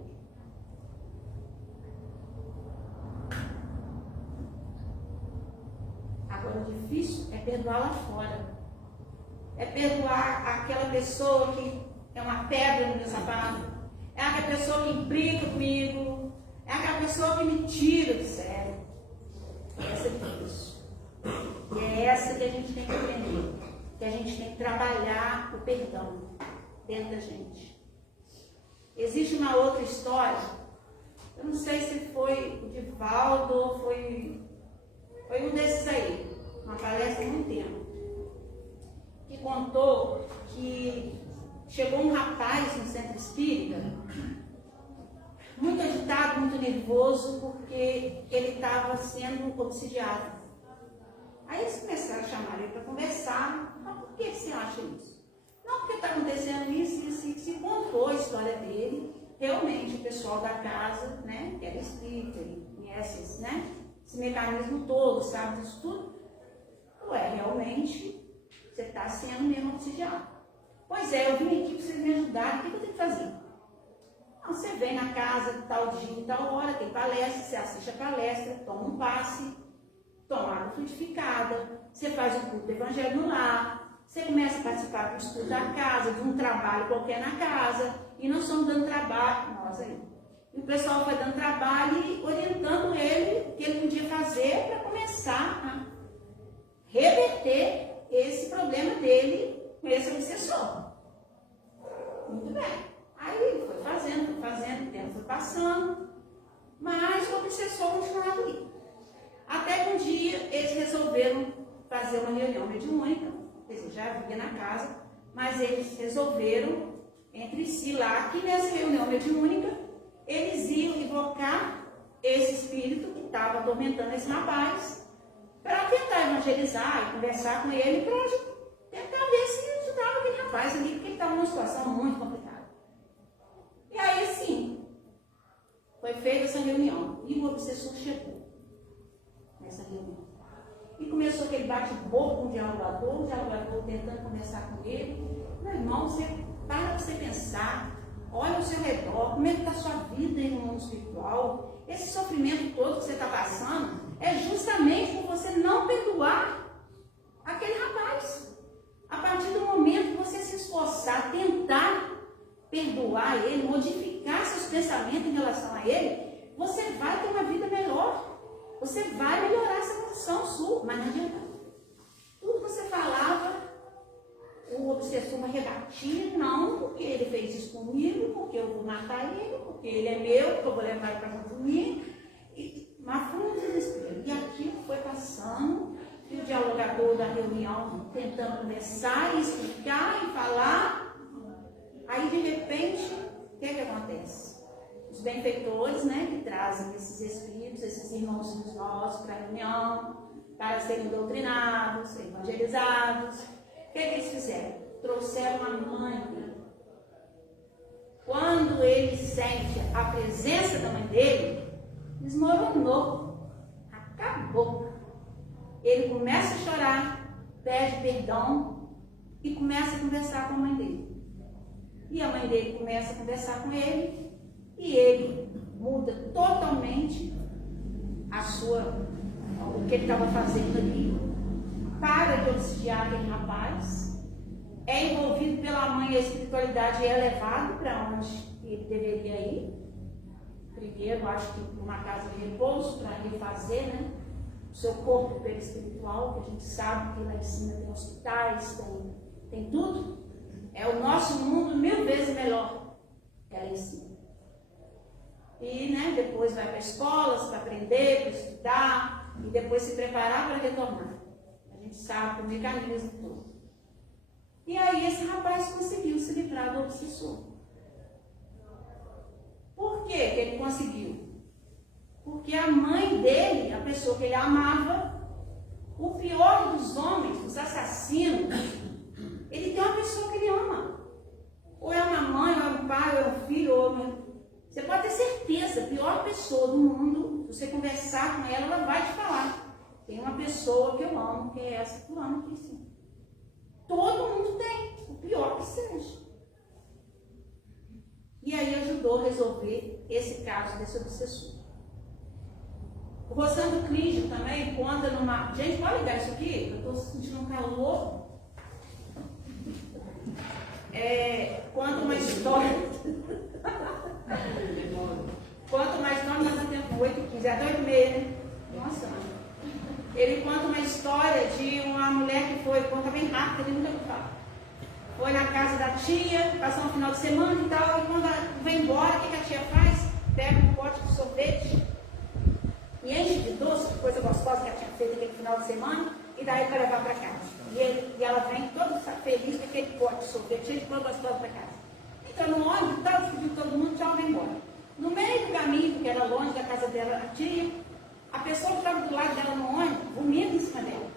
Agora, o difícil é perdoar lá fora. É perdoar aquela pessoa que é uma pedra no meu sapato. É aquela pessoa que implica comigo. É aquela pessoa que me tira do sério. Essa é difícil. E é essa que a gente tem que aprender. Que a gente tem que trabalhar o perdão dentro da gente. Existe uma outra história. Eu não sei se foi o Divaldo ou foi um desses aí. Uma palestra há muito tempo. Que contou que chegou um rapaz no centro espírita, muito agitado, muito nervoso, porque ele estava sendo obsidiado. Aí eles começaram a chamar ele para conversar. Mas por que você acha isso? Não, porque está acontecendo isso, e se contou a história dele. Realmente, o pessoal da casa, né, que era espírita, ele conhece, né, esse mecanismo todo, sabe disso tudo. Ué, realmente, você está sendo mesmo obsidiado. Pois é, eu vim aqui para vocês me ajudarem. O que eu tenho que fazer? Não, você vem na casa, tal dia, tal hora, tem palestra, você assiste a palestra, toma um passe, toma água frutificada, você faz o culto do evangelho no lar, você começa a participar do estudo da casa, de um trabalho qualquer na casa, e nós estamos dando trabalho, nós aí. E o pessoal foi dando trabalho e orientando ele o que ele podia fazer para começar a reverter esse problema dele com esse obsessor. Muito bem. Aí ele foi fazendo, o tempo foi passando, mas o obsessor continuava ali. Até que um dia eles resolveram fazer uma reunião mediúnica, quer dizer, já havia na casa, mas eles resolveram entre si lá que nessa reunião mediúnica eles iam invocar esse espírito que estava atormentando esse rapaz para tentar evangelizar e conversar com ele, para tentar ver se ajudava aquele rapaz ali, porque ele estava numa situação muito complicada. E aí, sim, foi feita essa reunião e o obsessor chegou nessa reunião. E começou aquele bate-boca com o dialogador tentando conversar com ele. Meu irmão, você para você pensar, olha ao seu redor, como é que está a sua vida no mundo espiritual. Esse sofrimento todo que você está passando é justamente por você não perdoar aquele rapaz. A partir do momento que você se esforçar, tentar perdoar ele, modificar seus pensamentos em relação a ele, você vai ter uma vida melhor. Você vai melhorar essa condição sua, mas não adianta. Tudo que você falava, o obsessor rebatia, não, porque ele fez isso comigo, porque eu vou matar ele, porque ele é meu, porque eu vou levar ele para junto de mim. Mas foi um desespero. E aquilo foi passando, e o dialogador da reunião tentando conversar, e explicar e falar. Aí, de repente, o que acontece? Os benfeitores, né, que trazem esses espíritos, esses irmãos nossos para a reunião, para serem doutrinados, evangelizados. O que eles fizeram? Trouxeram a mãe. Quando ele sente a presença da mãe dele, desmoronou, acabou. Ele começa a chorar, pede perdão e começa a conversar com a mãe dele. E a mãe dele começa a conversar com ele e ele muda totalmente o que ele estava fazendo ali, para de odiar aquele rapaz, é envolvido pela mãe, a espiritualidade é levado para onde ele deveria ir. Primeiro, acho que para uma casa de repouso, para refazer, né, o seu corpo perispiritual, que a gente sabe que lá em cima tem hospitais, tem tudo. É o nosso mundo 1000 vezes melhor que lá em cima. E, né, depois vai para escolas para aprender, para estudar e depois se preparar para retornar. A gente sabe o mecanismo todo. E aí esse rapaz conseguiu se livrar do obsessor. Por que ele conseguiu? Porque a mãe dele, a pessoa que ele amava, o pior dos homens, os assassinos, ele tem uma pessoa que ele ama. Ou é uma mãe, ou é um pai, ou é um filho, ou é uma... Você pode ter certeza, a pior pessoa do mundo, se você conversar com ela, ela vai te falar. Tem uma pessoa que eu amo, que é essa que eu amo aqui, sim. Todo mundo tem, o pior que seja. E aí ajudou a resolver esse caso desse obsessor. O Rosando Clígio também conta numa... Gente, pode ligar isso aqui? Eu estou sentindo um calor. Conta uma história. Conta uma história, mas não tempo 8h15, é 2h30, né? Nossa, ele conta uma história de uma mulher que foi, conta bem rápido, ele nunca fala. Foi na casa da tia, passou um final de semana e tal, e quando ela vem embora, o que a tia faz? Pega um pote de sorvete e enche de doce, coisa gostosa que a tia fez naquele final de semana, e daí para levar para casa. E ela vem toda feliz com aquele pote de sorvete, cheio de coisa gostosa para casa. Entra no ônibus, tal, despediu todo mundo, tchau, vem embora. No meio do caminho, porque era longe da casa dela, a tia, a pessoa que estava do lado dela no ônibus, vomita em cima dela.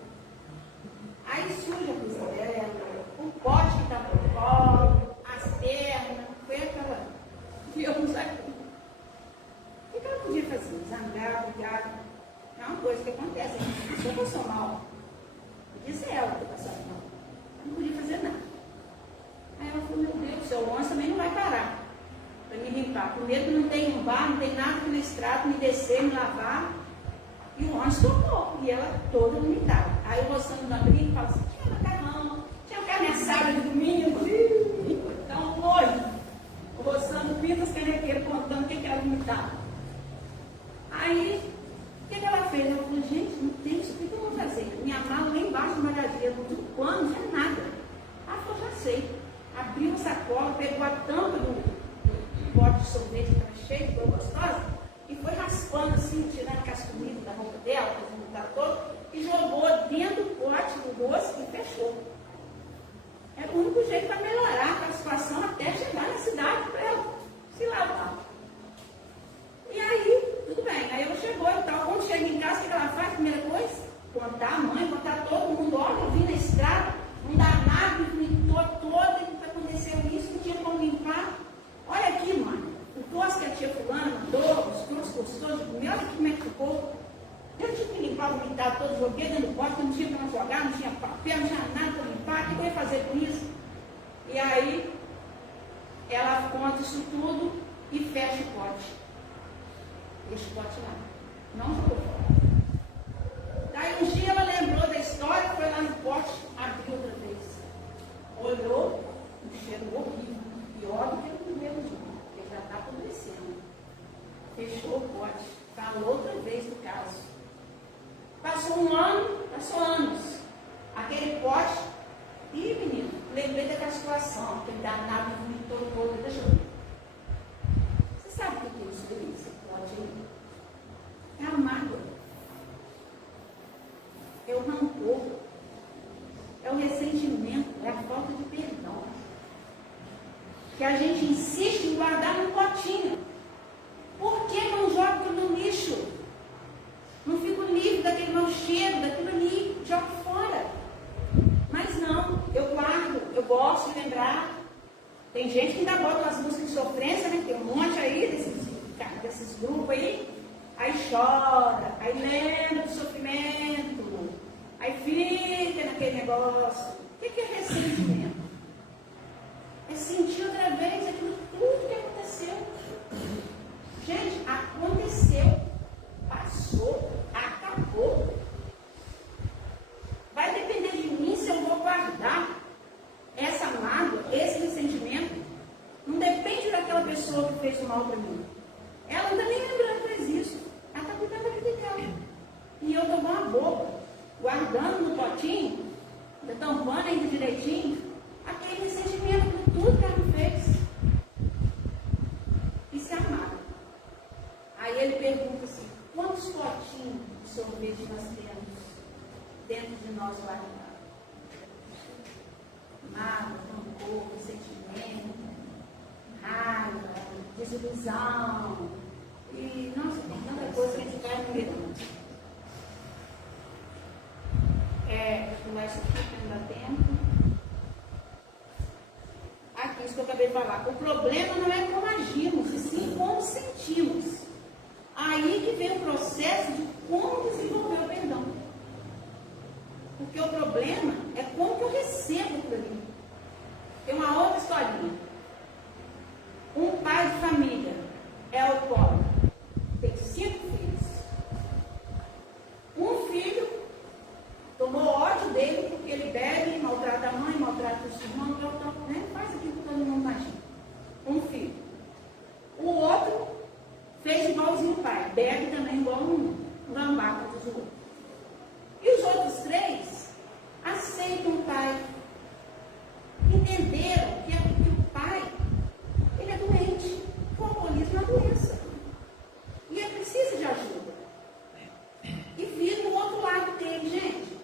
Aí suja a coisa dela, o pote que estava no colo, as pernas, foi aquela... Deus aqui. O que ela podia fazer? Zangar, brigar? É uma coisa que acontece. Se eu passou mal, diz ela que passou mal. Não podia fazer nada. Aí ela falou, meu Deus, o seu ônibus também não vai parar para me limpar. Primeiro que não tem um bar, não tem nada aqui na estrada, me descer, me lavar. E o ônibus tocou. E ela toda limitada. Aí o Rossano da briga fala assim, tinha macarrão, tinha carne assada de domingo. Então hoje, o Rossano pinta as canequeiras contando o que ela limitava. Aí, o que ela fez? Ela falou, gente, não tem isso, o que eu vou fazer? Minha mala lá embaixo do magazinho, não tem pano, não é nada. Ela falou, já sei. Abriu a sacola, pegou a tampa do pote de sorvete que estava cheio de coisa gostosa e foi raspando assim, tirando a cascumida da roupa dela, fazendo o lugar todo, e jogou dentro do pote do doce e fechou. Era o único jeito para melhorar a situação até chegar na cidade para ela se lavar. E aí, tudo bem. Aí ela chegou e tal. Quando chega em casa, o que ela faz? Primeira coisa, conta como é que ficou? Eu tive que limpar o vomitado todo, joguei dentro do pote, não tinha para jogar, não tinha papel, não tinha nada para limpar, o que eu ia fazer com isso? E aí, ela conta isso tudo e fecha o pote. Deixa o pote lá. Não jogou fora. Daí um dia ela lembrou da história, foi lá no pote, abriu outra vez. Olhou, um cheiro horrível, pior do que o primeiro dia, porque já está apodrecendo. Fechou o pote, falou outra vez do caso. Passou um ano, passou anos. Aquele pote, ih menino, lembrei daquela situação, aquele danado vomitou todo, deixa eu ver. Você sabe o que é isso aí? Esse pote aí? É a mágoa. É o rancor. É o ressentimento, é a falta de perdão. Que a gente insiste em guardar num potinho. Por que não joga aquilo no lixo? Não fico livre daquele mau cheiro, daquilo ali, jogo fora. Mas não, eu guardo, eu gosto de lembrar. Tem gente que ainda bota as músicas de sofrência, né? Tem um monte aí desses grupos aí. Aí chora, aí lembra do sofrimento, aí fica naquele negócio. O que é ressentimento? É sentir outra vez aquilo tudo que aconteceu. Gente, aconteceu, passou, acabou. Vai depender de mim se eu vou guardar essa mágoa, esse ressentimento. Não depende daquela pessoa que fez o mal para mim. Ela não está nem lembrando que fez isso. Ela está cuidando da vida dela. E eu estou com uma boba, guardando no potinho, tampando ainda direitinho, aquele ressentimento por tudo que ela me fez. E se amar. Aí ele pergunta assim, quantos potinhos de sorvete nós temos dentro de nós guardados? Mágoa, rancor, ressentimento, raiva, desilusão. E, nossa, tem tanta coisa que a gente vai numerando. Vou pular isso aqui para não dar tempo. Aqui, isso que eu acabei de falar. O problema não é como agimos, e sim como sentimos. Aí que vem o processo de como desenvolver o perdão. Porque o problema é como que eu recebo aquilo ali. Tem uma outra historinha. Um pai de família é alcoólatra. Tem 5 filhos. Um filho tomou ódio dele porque ele bebe, maltrata a mãe, maltrata os irmãos, né? Faz aquilo que todo mundo imagina. Um filho. O outro fez igualzinho o pai, bebe também igual um gambá para os outros. E os outros 3 aceitam o pai. Entenderam que o pai, ele é doente. O alcoolismo é uma doença. E ele precisa de ajuda. E viram o outro lado dele, gente.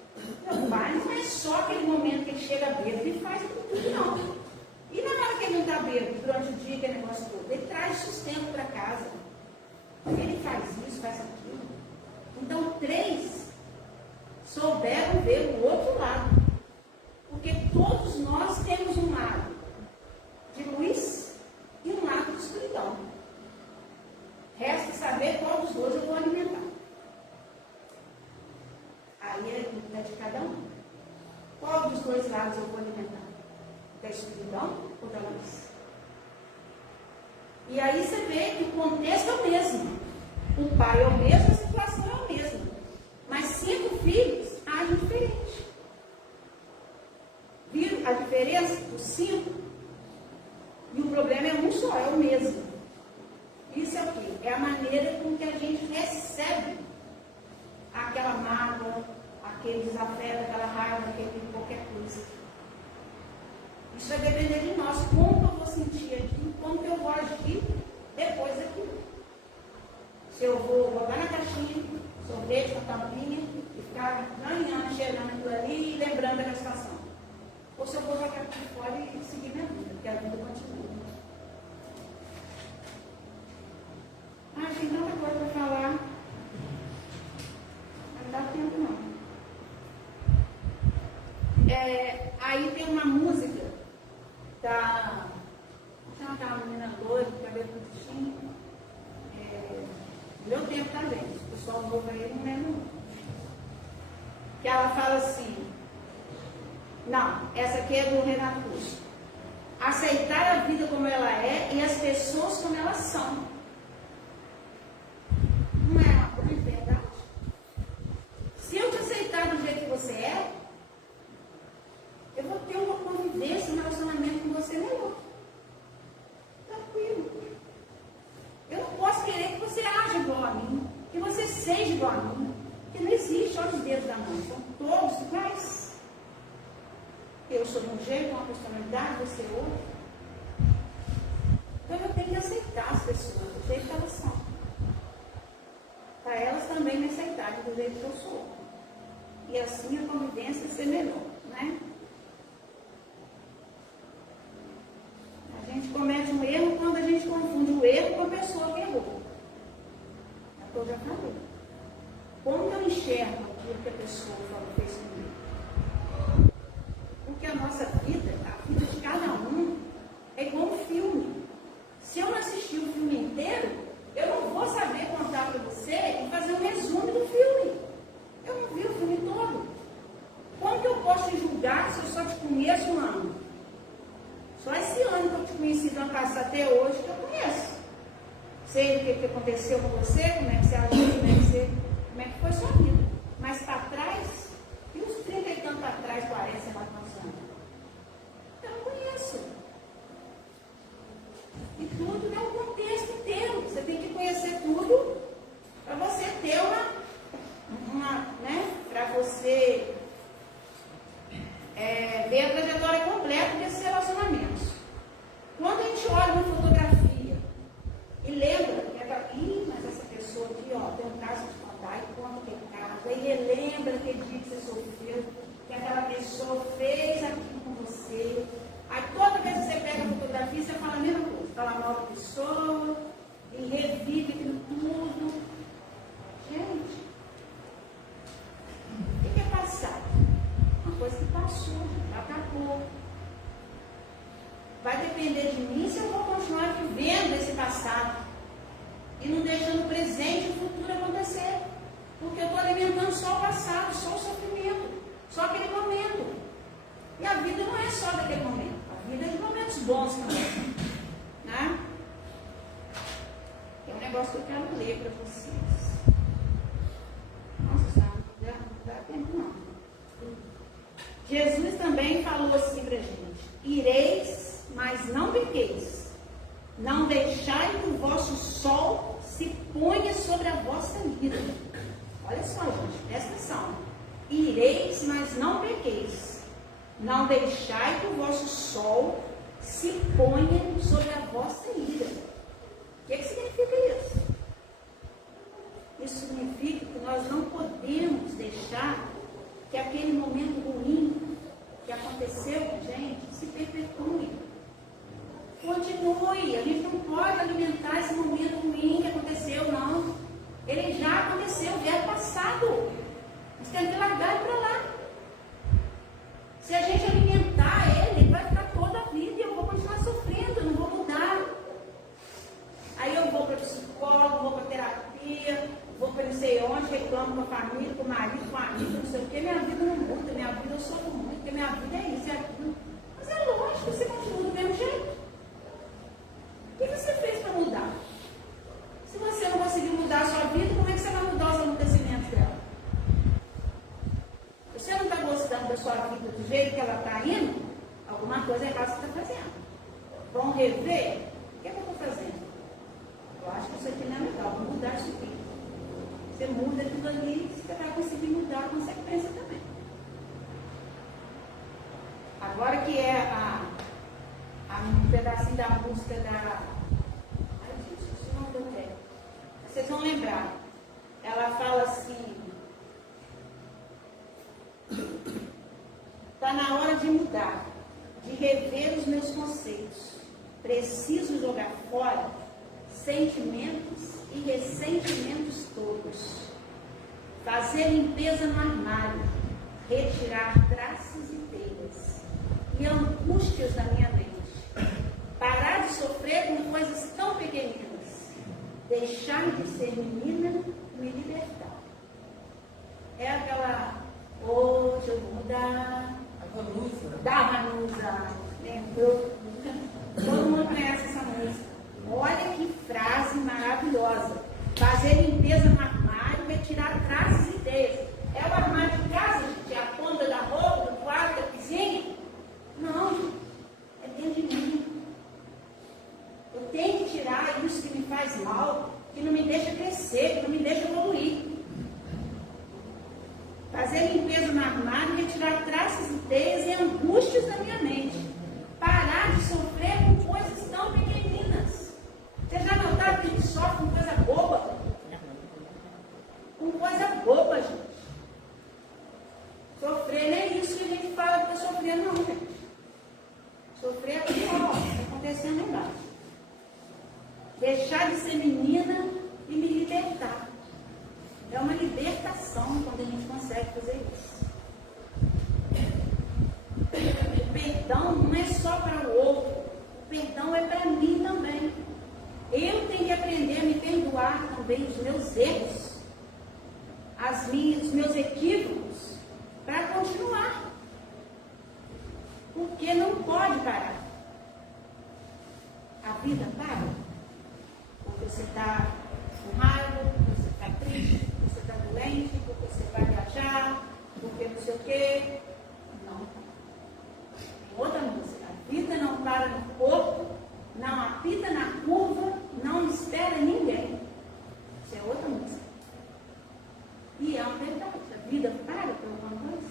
Meu pai não é só aquele momento que ele chega bêbado e faz tudo, não. E na hora que ele não está bêbado, durante o dia, aquele negócio todo, ele traz sustento para casa. Ele faz isso, faz aquilo. Então, 3 souberam ver o outro lado. Porque todos nós temos um lado de luz e um lado de escuridão. Resta saber qual dos dois eu vou alimentar. Aí é de cada um. Qual dos 2 lados eu vou alimentar? Da escuridão ou da luz? E aí você vê que o contexto é o mesmo. O pai é o mesmo, a situação é a mesma. Mas 5 filhos agem diferente. Viram a diferença dos 5? E o problema é um só, é o mesmo. Isso é o quê? É a maneira com que a gente recebe aquela mágoa, aquele desafeto, aquela raiva, aquele qualquer coisa. Isso vai depender de nós, como eu vou sentir aquilo, como que eu vou agir depois daquilo. Se eu vou botar na caixinha, sorvete com a tampinha, e ficar ganhando, cheirando aquilo ali e lembrando daquela situação. Ou se eu vou jogar aqui fora e seguir minha vida, porque a vida continua. Tem tanta coisa para falar. Não dá tempo, não. Aí tem uma música da... Chama aquela menina loira, cabelo curtinho. Meu tempo tá vendo. pessoal novo aí não lembra não. Que ela fala assim, não, essa aqui é do Renato Russo. Aceitar a vida como ela é e as pessoas como elas são. Não é uma grande verdade? Se eu te aceitar do jeito que você é, eu vou ter uma convivência, um relacionamento com você melhor. Tranquilo. Eu não posso querer que você haja igual a mim, que você seja igual a mim. Porque não existe, olha os dedos da mão, são todos iguais. Eu sou de um jeito, uma personalidade, você é outro. Então eu tenho que aceitar as pessoas do jeito que elas são. Para elas também me aceitarem do jeito que eu sou. E assim a convivência ser melhor, né? A gente comete um erro quando a gente confunde o erro com a pessoa que errou. É o que eu já falei. Como eu enxergo aquilo que a pessoa fez comigo? Porque a nossa vida, a vida de cada um, é igual um filme. Se eu não assistir o filme inteiro, eu não vou saber contar para você e fazer um resumo do filme. Eu não vi o filme todo. Como que eu posso te julgar se eu só te conheço um ano? Só esse ano que eu te conheci do ano passado até hoje que eu conheço. Sei o que aconteceu com você, como é que você agiu, como é que foi sua vida. Mas para trás, e uns 30 e tanto para trás, 40, sei lá quantos anos. Eu não conheço. E tudo é um contexto inteiro. Você tem que conhecer tudo para você ter né? Para você ver a trajetória completa desses relacionamentos. Quando a gente olha uma fotografia e lembra que mas essa pessoa aqui, ó, tem um caso de contar e conta que é caso. Aí relembra aquele dia que você sofreu, que aquela pessoa fez aquilo com você. Aí toda vez que você pega a fotografia, você fala a mesma coisa. Fala mal da pessoa e revive aquilo tudo. Gente, o que é passado? Uma coisa que passou, já acabou. Vai depender de mim se eu vou continuar vivendo esse passado e não deixando o presente e o futuro acontecer. Porque eu estou alimentando só o passado, só o sofrimento, só aquele momento. E a vida não é só daquele momento. A vida é de momentos bons também. Né? Tem um negócio que eu quero ler para vocês. Nossa, não dá tempo não. Jesus também falou assim para a gente: ireis, mas não pequeis. Não deixai que o vosso sol se ponha sobre a vossa ira. Olha só, gente, presta atenção. Ireis, mas não pequeis. Não deixai que o vosso sol se ponha sobre a vossa ira. O que significa isso? Isso significa que nós não podemos deixar que aquele momento ruim que aconteceu com a gente se perpetue. Continue. A gente não pode alimentar esse momento ruim que aconteceu, não. Ele já aconteceu, já é passado. Nós temos que largar ele para lá. Se a gente alimentar ele vai ficar toda a vida e eu vou continuar sofrendo, eu não vou mudar. Aí eu vou para o psicólogo, vou para a terapia, vou para não sei onde, reclamo com a família, com o marido, com a amiga, não sei o quê. Minha vida não muda, minha vida eu sofro muito, porque minha vida é isso, é aquilo. Mas é lógico, você continua do mesmo jeito. O que você fez para mudar? Se você não conseguir mudar a sua vida, como é que você vai mudar os acontecimentos dela? Se você não está gostando da sua vida do jeito que ela está indo, alguma coisa errada você está fazendo. Vão rever? O que é que eu estou fazendo? Eu acho que isso aqui não é legal, vou mudar isso aqui. Você muda aquilo ali, você vai conseguir mudar a consequência também. Agora que é um pedacinho da música da... Ai, gente, esqueci o nome do tempo. Vocês vão lembrar. Ela fala assim: está na hora de mudar, de rever os meus conceitos. Preciso jogar fora sentimentos e ressentimentos todos. Fazer limpeza no armário, retirar traços e telhas e angústias da minha mente. Parar de sofrer com coisas tão pequeninas. Deixar de ser menina me libertar. É aquela, hoje eu vou mudar. Da Vanusa. Lembrou? Todo mundo conhece essa música. Olha que frase maravilhosa. Fazer limpeza no armário, retirar traços e ideias. É o armário de casa, gente? É a ponta da roupa, do quarto, da cozinha? Não. É dentro de mim. Eu tenho que tirar isso que me faz mal, que não me deixa crescer, que não me deixa evoluir. Fazer limpeza no armário, retirar traços, ideias e angústias da minha mente. Parar de sofrer com coisas tão pequeninas. Vocês já notaram que a gente sofre com coisa boba? Com coisa boba, gente. Sofrer não é isso que a gente fala que está sofrendo, não, gente. Sofrer é aqui, ó, está acontecendo lá embaixo. Deixar de ser menina e me libertar. É uma libertação quando a gente consegue fazer isso. O perdão não é só para o outro. O perdão é para mim também. Eu tenho que aprender a me perdoar também os meus erros, os meus equívocos, para continuar. Porque não pode parar. A vida para. Porque você está com raiva, porque você está triste, porque você está doente, porque você vai viajar, porque não sei o quê. Não. Tem outra música. A vida não para no corpo, não apita na curva, não espera ninguém. Isso é outra música. E é uma verdade. A vida para por alguma coisa.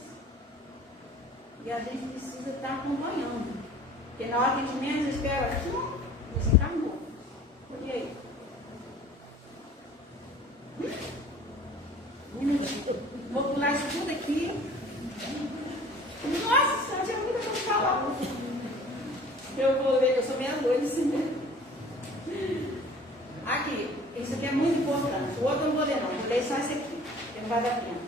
E a gente precisa estar acompanhando. Porque na hora que a gente menos espera, você está morto. E aí? Vou pular isso tudo aqui. Nossa Senhora, tinha muita coisa para falar. Eu vou ler, eu sou meia-noite assim. Aqui, isso aqui é muito importante. O outro eu não vou ler, não. Vou ler só esse aqui, que não vai dar tempo.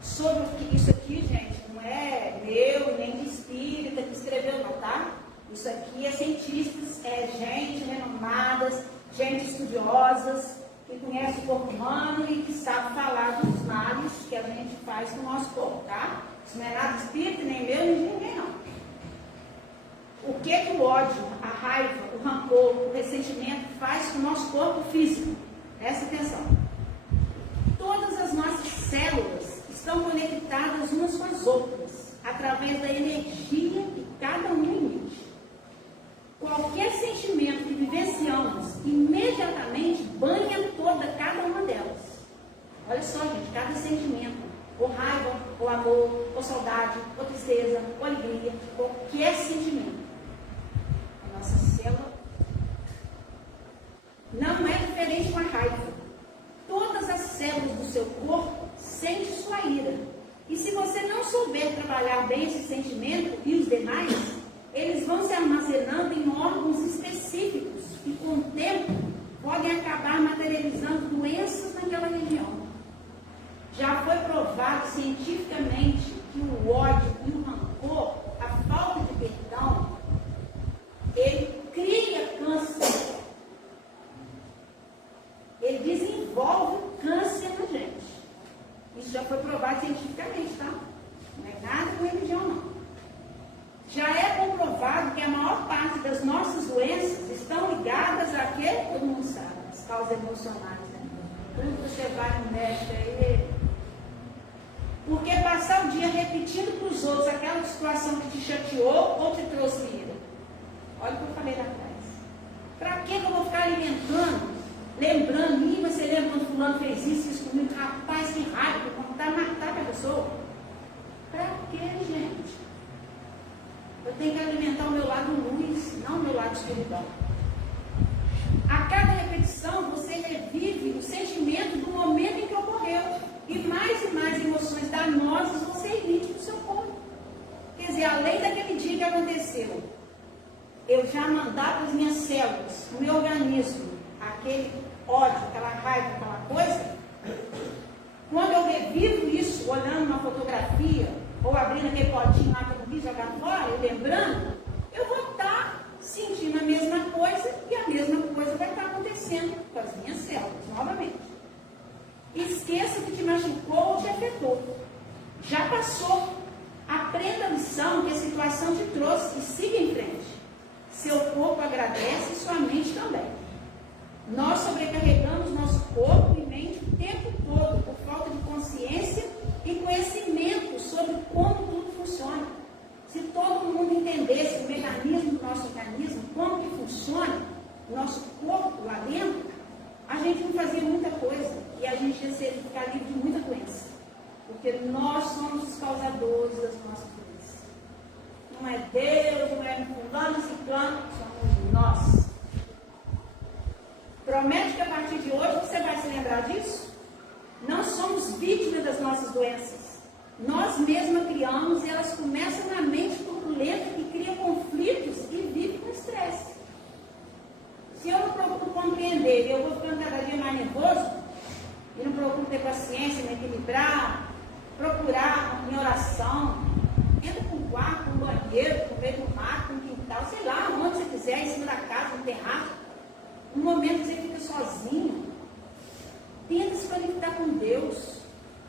Sobre isso aqui, gente, não é meu nem de espírita que escreveu, não, tá? Isso aqui é cientistas, é gente renomadas, gente estudiosas, que conhece o corpo humano e que sabe falar dos males que a gente faz com o nosso corpo, tá? Isso não é nada de espírito, nem meu, nem de ninguém, não. O que o ódio, a raiva, o rancor, o ressentimento faz com o nosso corpo físico? Presta atenção. Todas as nossas células estão conectadas umas com as outras, através da energia que cada um emite. Qualquer sentimento que vivenciamos, imediatamente banha toda cada uma delas. Olha só, gente, cada sentimento, ou raiva, ou amor, ou saudade, ou tristeza, ou alegria, qualquer sentimento. A nossa célula não é diferente com a raiva. Todas as células do seu corpo sentem sua ira. E se você não souber trabalhar bem esse sentimento e os demais, eles vão se armazenando em órgãos específicos e, com o tempo, podem acabar materializando doenças naquela região. Já foi provado cientificamente que o ódio e o rancor, a falta de perdão, ele cria câncer. Ele desenvolve câncer na gente. Isso já foi provado cientificamente, tá? Não é nada com religião, não. Já é comprovado que a maior parte das nossas doenças estão ligadas a quê? Todo mundo sabe, as causas emocionais, né? Quando você vai no médico aí, porque passar o dia repetindo para os outros aquela situação que te chateou ou te trouxe ira. Olha o que eu falei lá atrás. Para que eu vou ficar alimentando, lembrando, e você lembra quando fulano fez isso comigo? Rapaz, que raiva, que vontade de matar a pessoa. Para que, gente? Eu tenho que alimentar o meu lado luz, não o meu lado espiritual. A cada repetição, você revive o sentimento do momento em que ocorreu. E mais emoções danosas você emite no seu corpo. Quer dizer, além daquele dia que aconteceu, eu já mandar para as minhas células, no meu organismo, aquele ódio, aquela raiva, aquela coisa. Quando eu revivo isso, olhando uma fotografia, ou abrindo aquele potinho lá que eu vi jogar fora, e lembrando, eu vou estar sentindo a mesma coisa e a mesma coisa vai estar acontecendo com as minhas células, novamente. esqueça o que te machucou ou te afetou. Já passou. Aprenda a lição que a situação te trouxe e siga em frente. Seu corpo agradece e sua mente também. Nós sobrecarregamos nosso corpo e mente o tempo todo por falta de consciência e conhecimento sobre como tudo funciona. Se todo mundo entendesse o mecanismo do nosso organismo, como que funciona o nosso corpo lá dentro, a gente não fazia muita coisa e a gente ia ficar livre de muita doença. Porque nós somos os causadores das nossas doenças. Não é Deus, não é fulano, ciclano, somos nós. Promete que a partir de hoje você vai se lembrar disso? Não somos vítimas das nossas doenças. Nós mesmas criamos e elas começam na mente turbulenta que cria conflitos e vive com estresse. Se eu não procuro compreender e eu vou ficando cada dia mais nervoso, e não procuro ter paciência, me equilibrar, procurar em oração, entra com um quarto, um banheiro, no meio do mato, no quintal, sei lá, onde você quiser, em cima da casa, no terraço, um momento que você fica sozinho, tenta se conectar com Deus,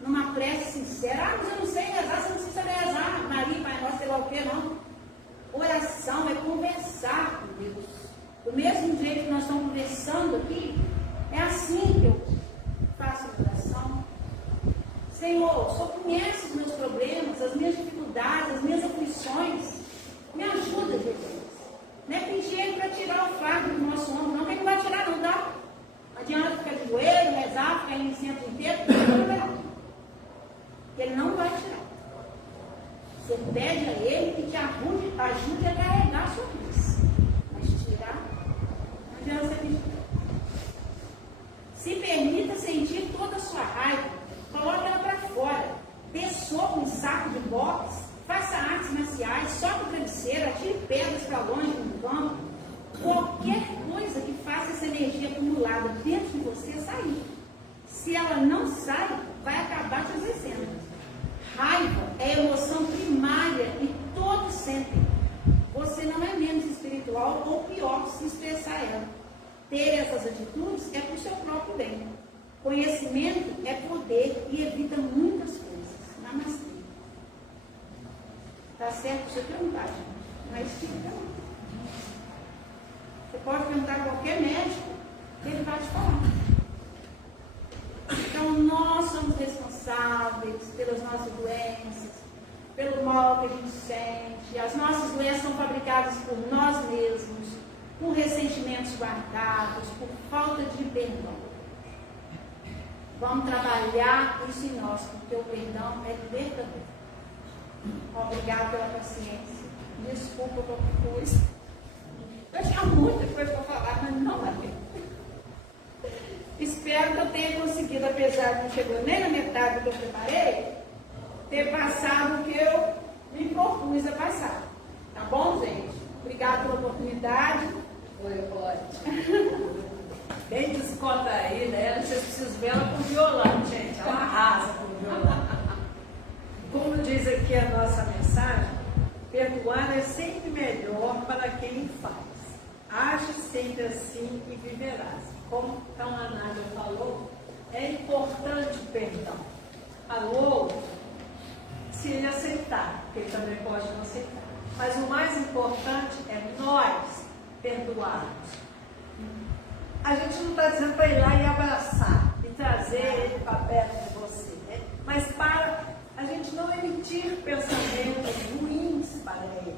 numa prece sincera. Ah, mas eu não sei rezar, você não precisa rezar, Maria, Pai Nosso, sei lá o que, não. Oração é conversar com Deus. Do mesmo jeito que nós estamos conversando aqui, é assim que eu faço a oração. Senhor, o Senhor conhece os meus problemas, as minhas dificuldades, as minhas aflições. Me ajuda, Jesus. Não é pedir Ele para tirar o fardo do nosso ombro, não, que Ele não vai tirar, não, tá? Não adianta ficar de joelho, rezar, ficar em centro inteiro, não. Ele não vai tirar. Você pede a Ele que te ajude a carregar a sua cruz. Mas tirar, não adianta você pedir. Se permita sentir toda a sua raiva, coloque ela para fora, dê soco em saco de boxe, faça artes marciais, soque o travesseiro, atire pedras para longe no campo. Qualquer coisa que faça essa energia acumulada dentro de você sair. Se ela não sai, vai acabar te exercendo. Raiva é a emoção primária e todos sentem. Você não é menos espiritual ou pior se expressar ela. Ter essas atitudes é para o seu próprio bem. Conhecimento é poder e evita muitas coisas. Namastê. Tá certo? Você perguntar, gente. Mas fica não. Você pode perguntar a qualquer médico, ele vai te falar. Então, nós somos responsáveis pelas nossas doenças, pelo mal que a gente sente. As nossas doenças são fabricadas por nós mesmos, por ressentimentos guardados, por falta de perdão. Vamos trabalhar isso em nós, porque o perdão é libertador. Obrigada pela paciência. Desculpa qualquer coisa. Eu tinha muita coisa para falar, mas não vai ter. Espero que eu tenha conseguido, apesar de não chegar nem na metade do que eu preparei, ter passado o que eu me propus a passar. Tá bom, gente? Obrigada pela oportunidade. Pode. Bem descontraída, ela, vocês precisam ver ela com violão, gente. Ela arrasa com violão. Como diz aqui a nossa mensagem, perdoar é sempre melhor para quem faz. Age sempre assim e viverás. Como então a Nádia falou, é importante o perdão. Falou se ele aceitar, porque ele também pode não aceitar. Mas o mais importante é nós perdoarmos. A gente não está dizendo para ir lá e abraçar e trazer ele para perto de você, né? Mas para a gente não emitir pensamentos ruins para ele,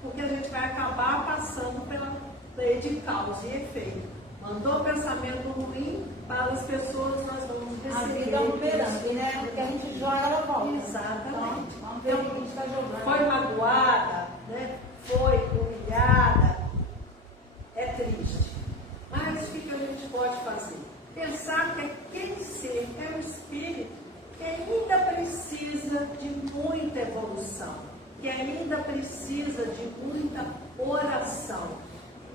porque a gente vai acabar passando pela lei de causa e efeito. Mandou pensamento ruim para as pessoas, nós vamos receber. A vida é um bumerangue, né? Porque a gente joga, ela volta. Exatamente. Então, vamos ver o que a gente está jogando. Foi magoada, né? Foi humilhada, é triste. Mas o que a gente pode fazer? Pensar que aquele ser, que é um espírito, que ainda precisa de muita evolução, que ainda precisa de muita oração.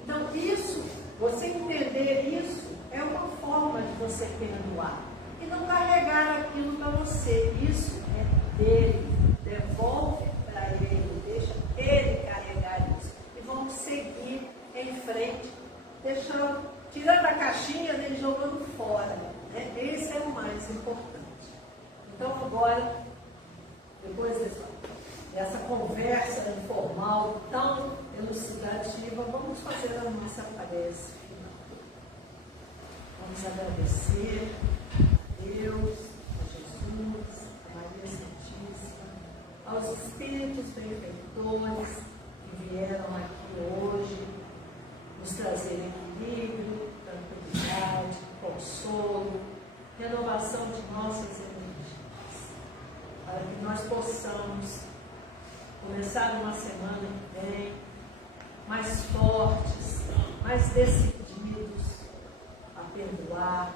Então, isso, você entender isso, é uma forma de você perdoar. E não carregar aquilo para você. Isso é dele. Devolve para ele, deixa ele carregar isso. E vamos seguir em frente, tirando a caixinha dele, jogando fora. Né? Esse é o mais importante. Então agora, depois dessa conversa informal tão elucidativa, vamos fazer a nossa prece final. Vamos agradecer a Deus, a Jesus, a Maria Santíssima, aos Espíritos benfeitores que vieram aqui hoje nos trazer equilíbrio, tranquilidade, consolo, renovação de nossas energias, para que nós possamos começar uma semana que vem mais fortes, mais decididos a perdoar,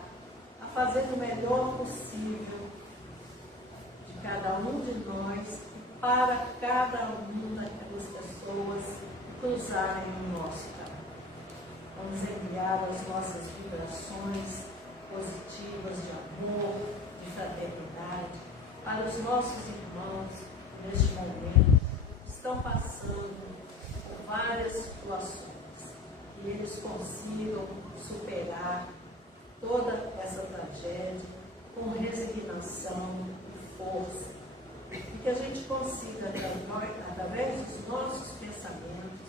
a fazer o melhor possível de cada um de nós e para cada uma daquelas pessoas que cruzarem o nosso caminho. Vamos enviar as nossas vibrações positivas de amor, de fraternidade para os nossos irmãos que neste momento estão passando por várias situações e eles consigam superar toda essa tragédia com resignação e força e que a gente consiga, através dos nossos pensamentos,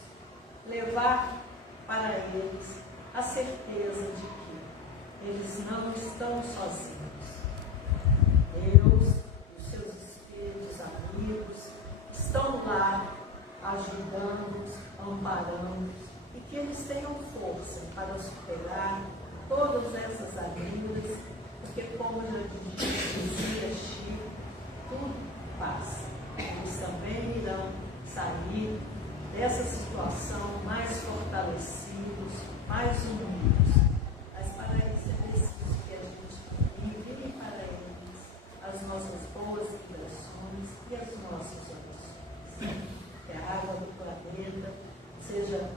levar para eles a certeza de que eles não estão sozinhos. Deus e os seus espíritos amigos estão lá ajudando-os, amparando-os e que eles tenham força para superar todas essas agruras, porque, como já dizia Chico, tudo passa. Eles também irão sair dessa situação mais fortalecidos, mais unidos. Mas para isso é preciso que a gente envie para eles as nossas boas vibrações e as nossas orações. Que a água do planeta seja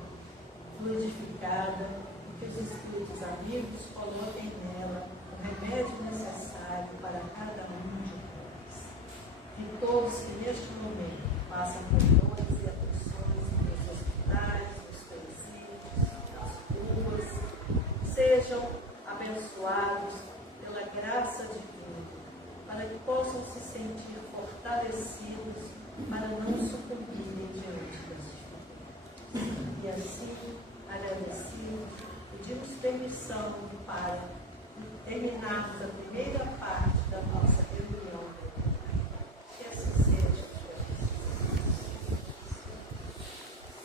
fluidificada e que os espíritos amigos coloquem nela o remédio necessário para cada um de nós. Que todos que neste momento passam por dores e aflições nos hospitais, nos presídios, nas ruas, sejam abençoados pela graça divina, para que possam se sentir fortalecidos para não sucumbirem diante das dificuldades. E assim, agradecidos, pedimos permissão para terminarmos a primeira parte da nossa reunião. Que assim seja.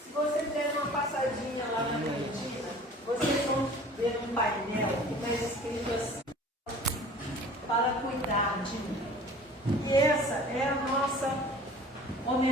Se vocês derem uma passadinha lá na cantina, vocês vão ver um painel que está escrito assim: para cuidar de mim. E essa é a nossa homenagem.